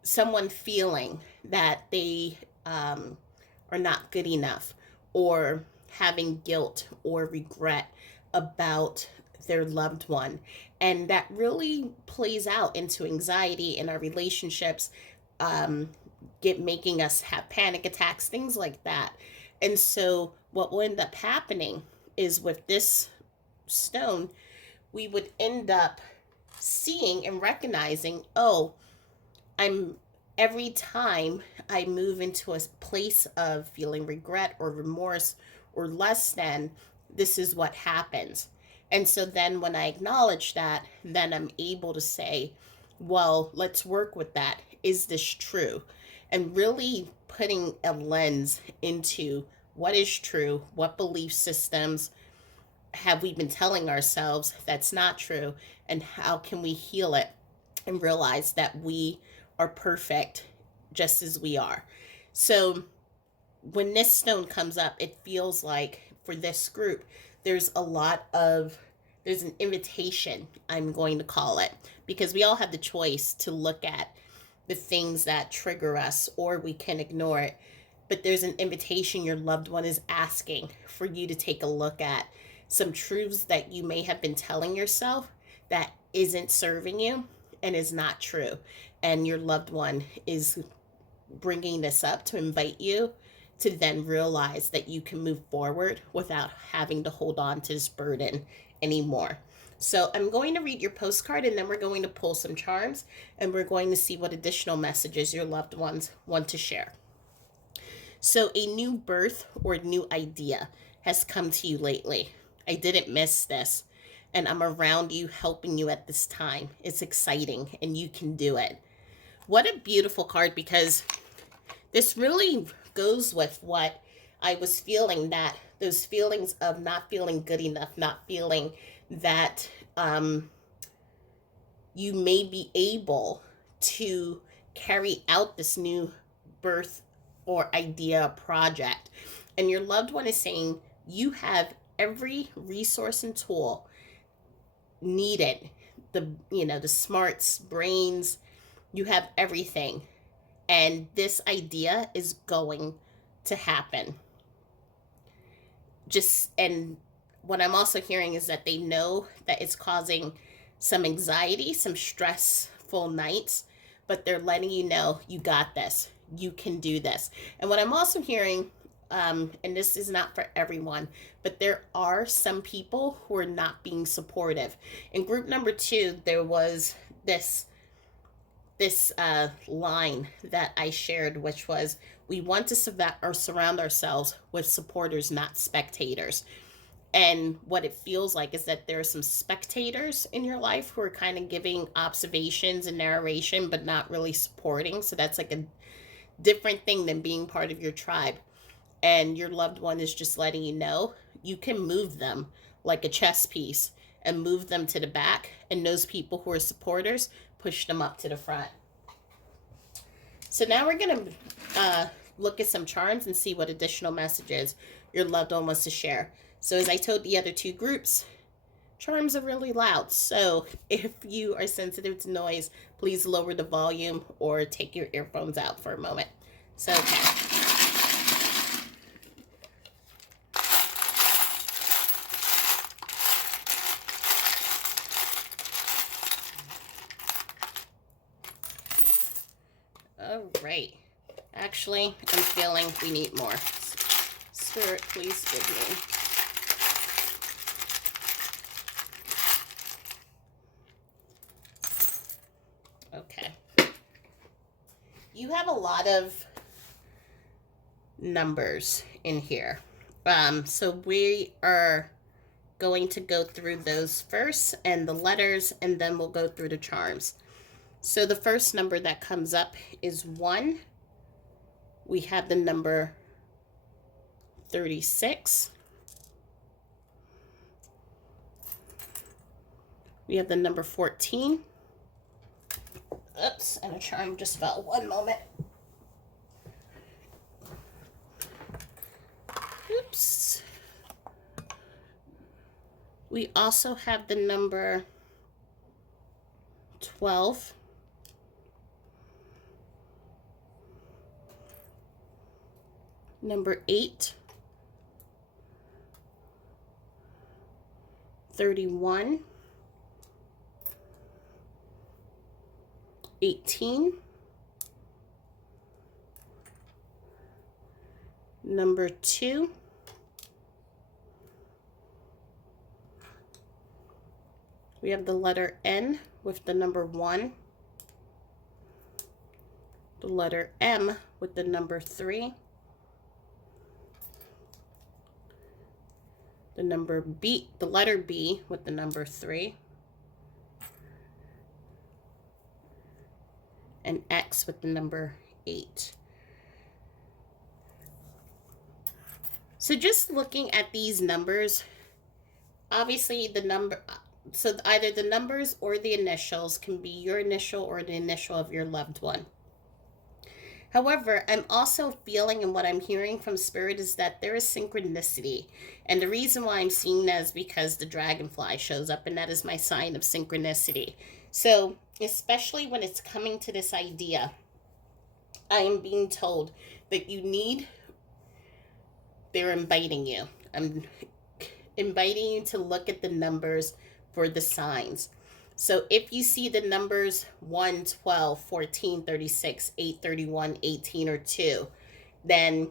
someone feeling that they are not good enough, or having guilt or regret about their loved one. And that really plays out into anxiety in our relationships, making us have panic attacks, things like that. And so what will end up happening is with this stone, we would end up seeing and recognizing, oh, every time I move into a place of feeling regret or remorse or less than, this is what happens. And so then when I acknowledge that, then I'm able to say, well, let's work with that. Is this true? And really putting a lens into what is true, what belief systems have we been telling ourselves that's not true, and how can we heal it and realize that we are perfect just as we are. So when this stone comes up, it feels like for this group, there's an invitation, I'm going to call it, because we all have the choice to look at the things that trigger us, or we can ignore it. But there's an invitation your loved one is asking for you to take a look at some truths that you may have been telling yourself that isn't serving you and is not true. And your loved one is bringing this up to invite you to then realize that you can move forward without having to hold on to this burden anymore. So I'm going to read your postcard, and then we're going to pull some charms, and we're going to see what additional messages your loved ones want to share. So a new birth or new idea has come to you lately. I didn't miss this, and I'm around you helping you at this time. It's exciting, and you can do it. What a beautiful card, because this really goes with what I was feeling, that those feelings of not feeling good enough, not feeling that you may be able to carry out this new birth or idea project. And your loved one is saying you have every resource and tool needed, the smarts, brains, you have everything. And this idea is going to happen. And what I'm also hearing is that they know that it's causing some anxiety, some stressful nights, but they're letting you know you got this, you can do this. And what I'm also hearing, and this is not for everyone, but there are some people who are not being supportive. In group number 2, there was this line that I shared, which was, we want to surround ourselves with supporters, not spectators. And what it feels like is that there are some spectators in your life who are kind of giving observations and narration, but not really supporting. So that's like different thing than being part of your tribe, and your loved one is just letting you know, you can move them like a chess piece and move them to the back, and those people who are supporters, push them up to the front. So now we're going to look at some charms and see what additional messages your loved one wants to share. So as I told the other two groups, charms are really loud. So if you are sensitive to noise, please lower the volume or take your earphones out for a moment. So, okay. All right. Actually, I'm feeling we need more. Spirit, please give me. Okay. You have a lot of numbers in here. So we are going to go through those first and the letters, and then we'll go through the charms. So the first number that comes up is 1. We have the number 36. We have the number 14. Oops, and a charm just fell. One moment. Oops. We also have the number 12. Number 8. 31. 18. Number 2. We have the letter N with the number 1. The letter M with the number 3. The number B, the letter B with the number 3. And X with the number 8. So just looking at these numbers, obviously the number, so either the numbers or the initials can be your initial or the initial of your loved one. However, I'm also feeling, and what I'm hearing from Spirit is that there is synchronicity. And the reason why I'm seeing that is because the dragonfly shows up, and that is my sign of synchronicity. So, especially when it's coming to this idea, I am being told that you need, they're inviting you. I'm inviting you to look at the numbers for the signs. So if you see the numbers 1, 12, 14, 36, 8, 31, 18, or 2, then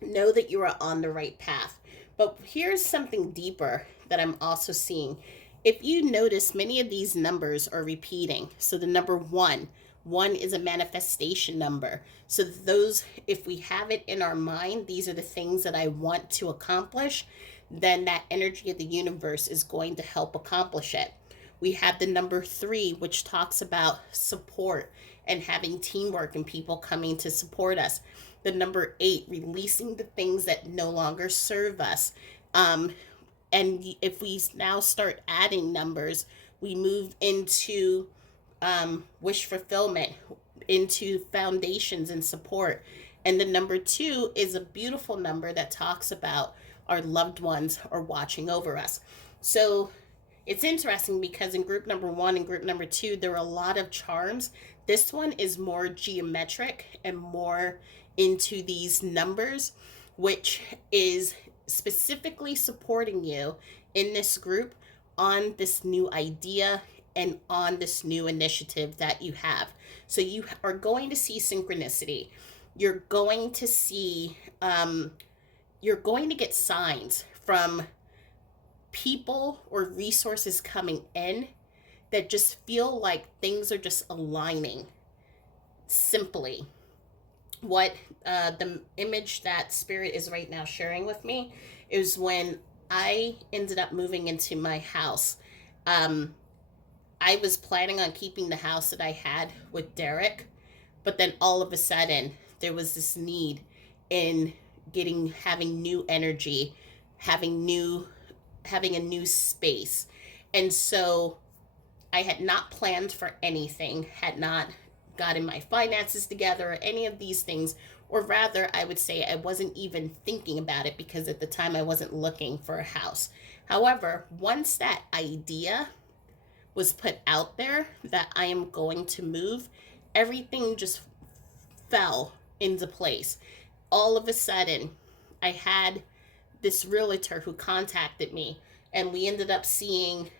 know that you are on the right path. But here's something deeper that I'm also seeing. If you notice, many of these numbers are repeating. So the number 1 is a manifestation number. So those, if we have it in our mind, these are the things that I want to accomplish, then that energy of the universe is going to help accomplish it. We have the number 3, which talks about support and having teamwork and people coming to support us. The number 8, releasing the things that no longer serve us. And if we now start adding numbers, we move into wish fulfillment, into foundations and support. And the number 2 is a beautiful number that talks about our loved ones are watching over us. So it's interesting because in group number 1 and group number 2, there are a lot of charms. This one is more geometric and more into these numbers, which is specifically supporting you in this group on this new idea and on this new initiative that you have. So you are going to see synchronicity. You're going to see, you're going to get signs from people or resources coming in that just feel like things are just aligning simply. What the image that Spirit is right now sharing with me is when I ended up moving into my house. I was planning on keeping the house that I had with Derek, But then all of a sudden, there was this need in having new energy, having new, having a new space. And so I had not planned for anything, had not gotten my finances together or any of these things, or rather, I would say I wasn't even thinking about it because at the time I wasn't looking for a house. However, once that idea was put out there that I am going to move, everything just fell into place. All of a sudden, I had this realtor who contacted me, and we ended up seeing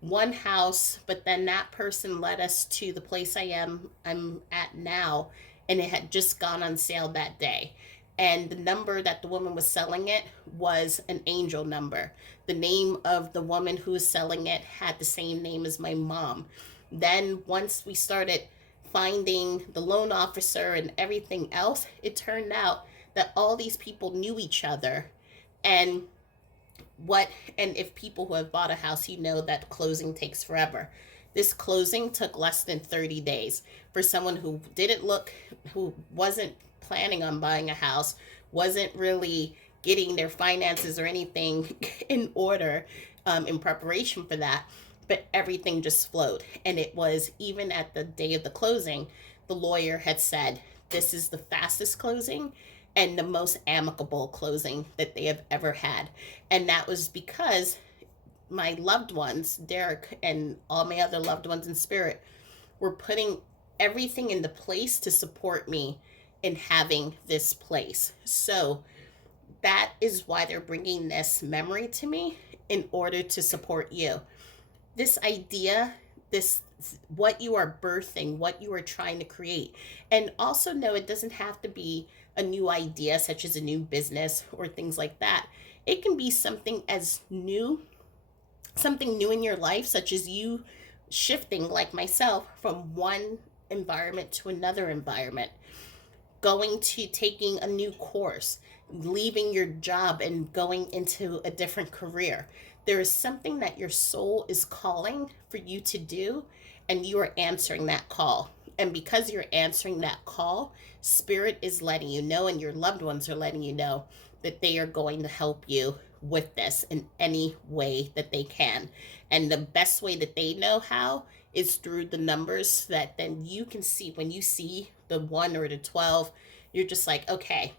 one house, but then that person led us to the place I'm at now, and it had just gone on sale that day. And the number that the woman was selling it was an angel number. The name of the woman who was selling it had the same name as my mom. Then once we started finding the loan officer and everything else, it turned out that all these people knew each other. And what and if people who have bought a house, you know that closing takes forever. This closing took less than 30 days for someone who wasn't planning on buying a house, wasn't really getting their finances or anything in order, in preparation for that. But everything just flowed. And it was, even at the day of the closing, the lawyer had said, this is the fastest closing and the most amicable closing that they have ever had. And that was because my loved ones, Derek and all my other loved ones in spirit, were putting everything into place to support me in having this place. So that is why they're bringing this memory to me, in order to support you. This idea, this, what you are birthing, what you are trying to create. And also know it doesn't have to be a new idea such as a new business or things like that. It can be something new in your life, such as you shifting, like myself, from one environment to another environment, going to taking a new course, leaving your job and going into a different career. There is something that your soul is calling for you to do, and you are answering that call. And because you're answering that call, spirit is letting you know, and your loved ones are letting you know, that they are going to help you with this in any way that they can. And the best way that they know how is through the numbers that then you can see. When you see the 1 or the 12, you're just like, okay,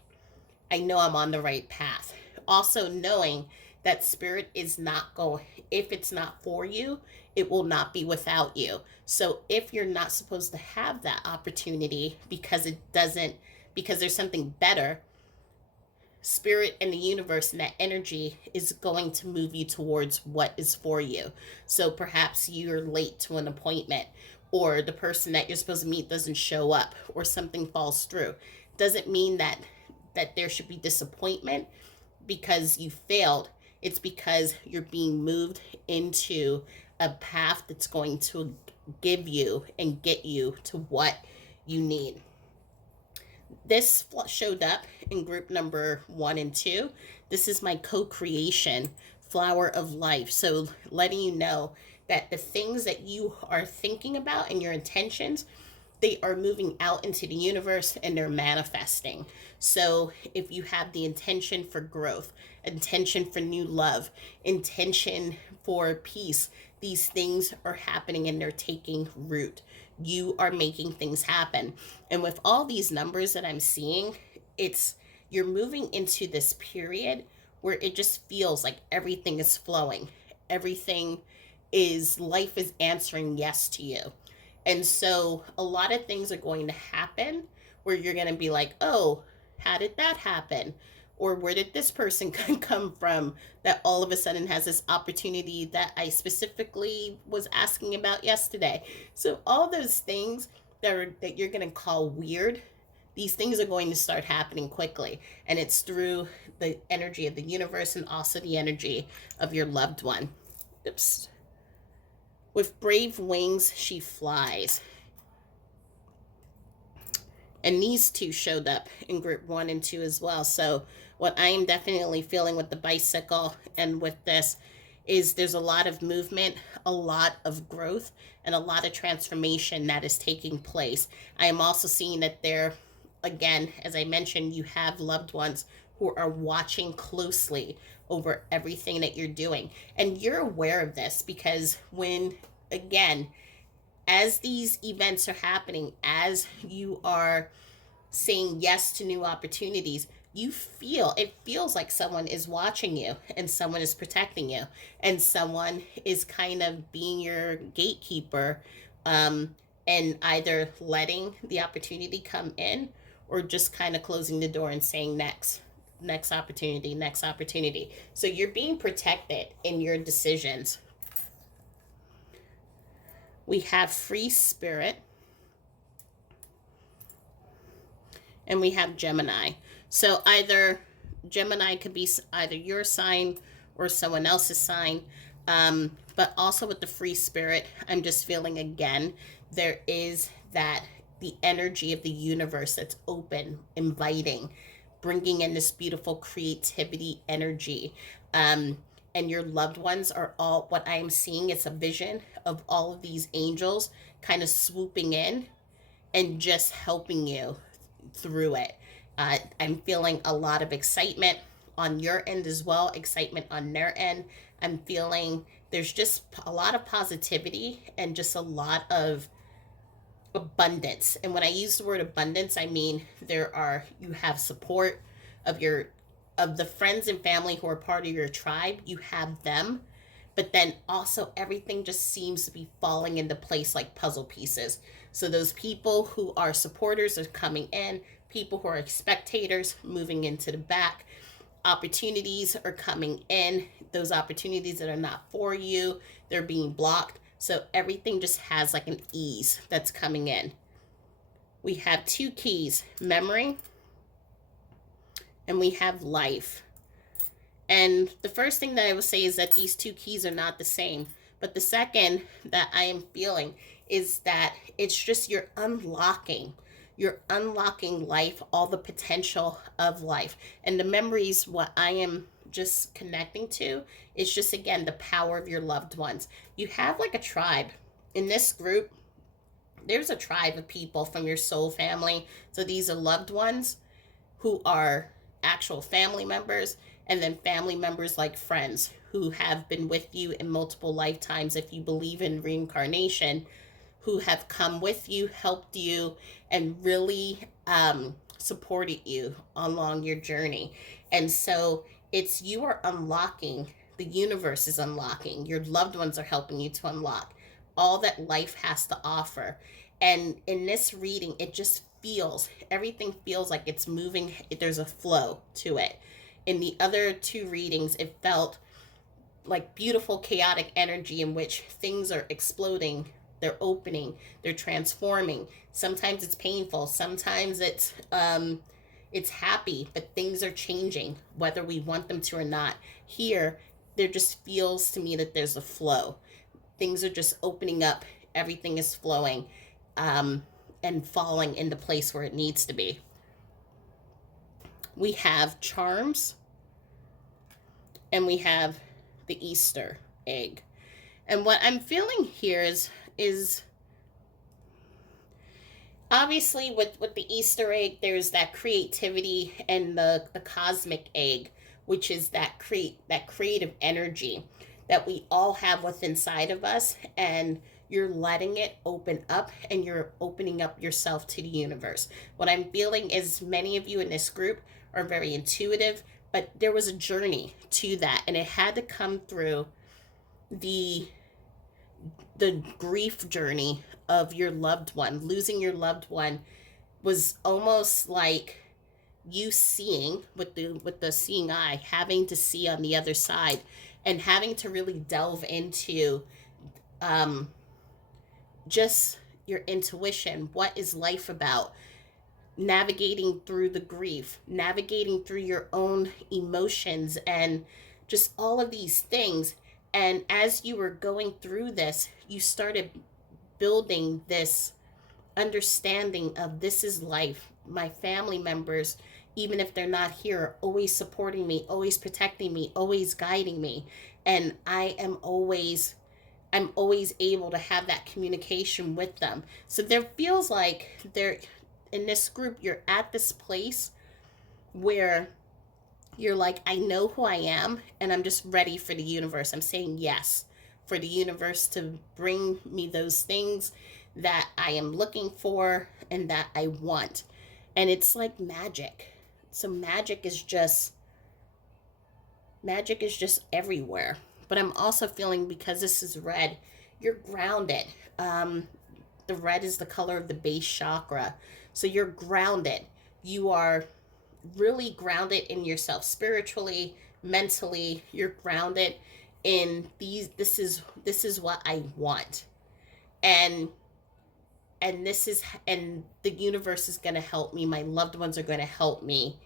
I know I'm on the right path. Also knowing that spirit is not going, if it's not for you, it will not be without you. So if you're not supposed to have that opportunity because there's something better, spirit and the universe and that energy is going to move you towards what is for you. So perhaps you're late to an appointment, or the person that you're supposed to meet doesn't show up, or something falls through. Doesn't mean that there should be disappointment because you failed. It's because you're being moved into a path that's going to give you and get you to what you need. This showed up in group number 1 and 2. This is my co-creation flower of life. So letting you know that the things that you are thinking about and your intentions, they are moving out into the universe and they're manifesting. So if you have the intention for growth, intention for new love, intention for peace, these things are happening and they're taking root. You are making things happen. And with all these numbers that I'm seeing, you're moving into this period where it just feels like everything is flowing. Life is answering yes to you. And so a lot of things are going to happen where you're going to be like, oh, how did that happen? Or where did this person come from that all of a sudden has this opportunity that I specifically was asking about yesterday? So all those things that you're going to call weird, these things are going to start happening quickly. And it's through the energy of the universe and also the energy of your loved one. Oops. With brave wings, she flies. And these two showed up in group 1 and 2 as well. So what I am definitely feeling with the bicycle and with this is there's a lot of movement, a lot of growth, and a lot of transformation that is taking place. I am also seeing that there, again, as I mentioned, you have loved ones who are watching closely over everything that you're doing. And you're aware of this because when, again, as these events are happening, as you are saying yes to new opportunities, you feel it feels like someone is watching you and someone is protecting you and someone is kind of being your gatekeeper, um, and either letting the opportunity come in or just kind of closing the door and saying next opportunity, next opportunity. So you're being protected in your decisions. We have free spirit, and we have Gemini. So either Gemini could be either your sign or someone else's sign. But also with the free spirit, I'm just feeling again, there is that the energy of the universe that's open, inviting, bringing in this beautiful creativity energy. And your loved ones are all, what I am seeing is a vision of all of these angels kind of swooping in and just helping you through it. I'm feeling a lot of excitement on your end as well, excitement on their end. I'm feeling there's just a lot of positivity and just a lot of abundance. And when I use the word abundance, I mean you have support of the friends and family who are part of your tribe. You have them, but then also everything just seems to be falling into place like puzzle pieces. So those people who are supporters are coming in, people who are spectators moving into the back, opportunities are coming in. Those opportunities that are not for you, they're being blocked. So everything just has like an ease that's coming in. We have two keys, memory, and we have life. And the first thing that I would say is that these two keys are not the same. But the second that I am feeling is that it's just you're unlocking life, all the potential of life. And the memories, what I am just connecting to is just, again, the power of your loved ones. You have like a tribe. In this group, there's a tribe of people from your soul family. So these are loved ones who are actual family members, and then family members like friends who have been with you in multiple lifetimes, if you believe in reincarnation, who have come with you, helped you, and really supported you along your journey. And so it's you are unlocking, the universe is unlocking, your loved ones are helping you to unlock all that life has to offer. And in this reading, it just everything feels like it's moving, there's a flow to it. In the other two readings, it felt like beautiful chaotic energy in which things are exploding, they're opening, they're transforming. Sometimes it's painful, sometimes it's happy, but things are changing whether we want them to or not. Here, there just feels to me that there's a flow. Things are just opening up, everything is flowing, and falling into place where it needs to be. We have charms, and we have the Easter egg. And what I'm feeling here is obviously with the Easter egg, there's that creativity, and the cosmic egg, which is that creative energy that we all have within inside of us, and you're letting it open up, and you're opening up yourself to the universe. What I'm feeling is many of you in this group are very intuitive, but there was a journey to that, and it had to come through the grief journey of your loved one. Losing your loved one was almost like you seeing with the seeing eye, having to see on the other side, and having to really delve into just your intuition. What is life about? Navigating through the grief, navigating through your own emotions, and just all of these things. And as you were going through this, you started building this understanding of, this is life. My family members, even if they're not here, are always supporting me, always protecting me, always guiding me. And I'm always able to have that communication with them. So there feels like they're in this group, you're at this place where you're like, I know who I am, and I'm just ready for the universe. I'm saying yes for the universe to bring me those things that I am looking for and that I want. And it's like magic. So magic is just everywhere. But I'm also feeling, because this is red, you're grounded. The red is the color of the base chakra. So you're grounded. You are really grounded in yourself spiritually, mentally. You're grounded in these, this is what I want. And and the universe is going to help me. My loved ones are going to help me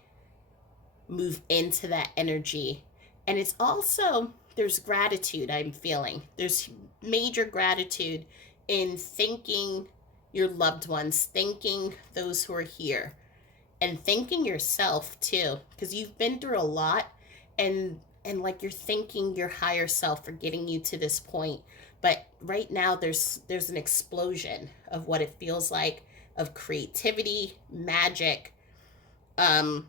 move into that energy. And it's also, there's gratitude I'm feeling. There's major gratitude in thanking your loved ones, thanking those who are here, and thanking yourself too, because you've been through a lot. And like, you're thanking your higher self for getting you to this point. But right now there's an explosion of what it feels like, of creativity, magic, um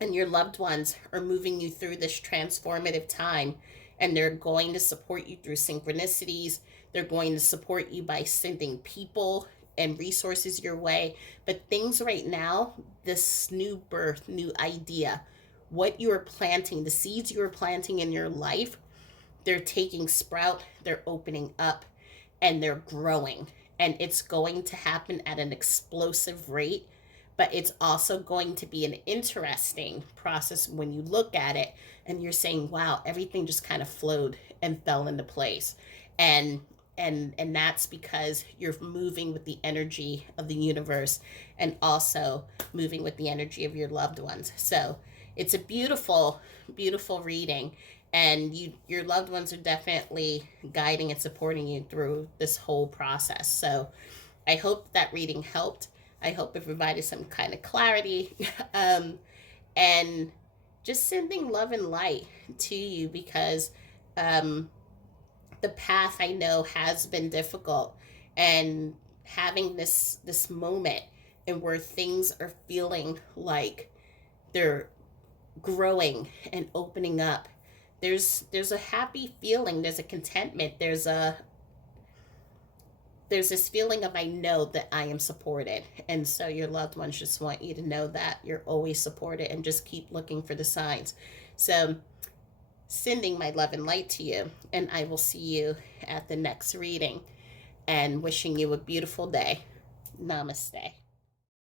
and your loved ones are moving you through this transformative time, and they're going to support you through synchronicities. They're going to support you by sending people and resources your way. But things right now, this new birth, new idea, what you are planting, the seeds you are planting in your life, they're taking sprout, they're opening up, and they're growing. And it's going to happen at an explosive rate, but it's also going to be an interesting process when you look at it and you're saying, wow, everything just kind of flowed and fell into place. And and that's because you're moving with the energy of the universe, and also moving with the energy of your loved ones. So it's a beautiful, beautiful reading, and your loved ones are definitely guiding and supporting you through this whole process. So I hope that reading helped. I hope it provided some kind of clarity. And just sending love and light to you, because um, the path I know has been difficult, and having this moment, and where things are feeling like they're growing and opening up, there's a happy feeling, there's a contentment, there's this feeling of, I know that I am supported. And so your loved ones just want you to know that you're always supported, and just keep looking for the signs. So sending my love and light to you, and I will see you at the next reading, and wishing you a beautiful day. Namaste.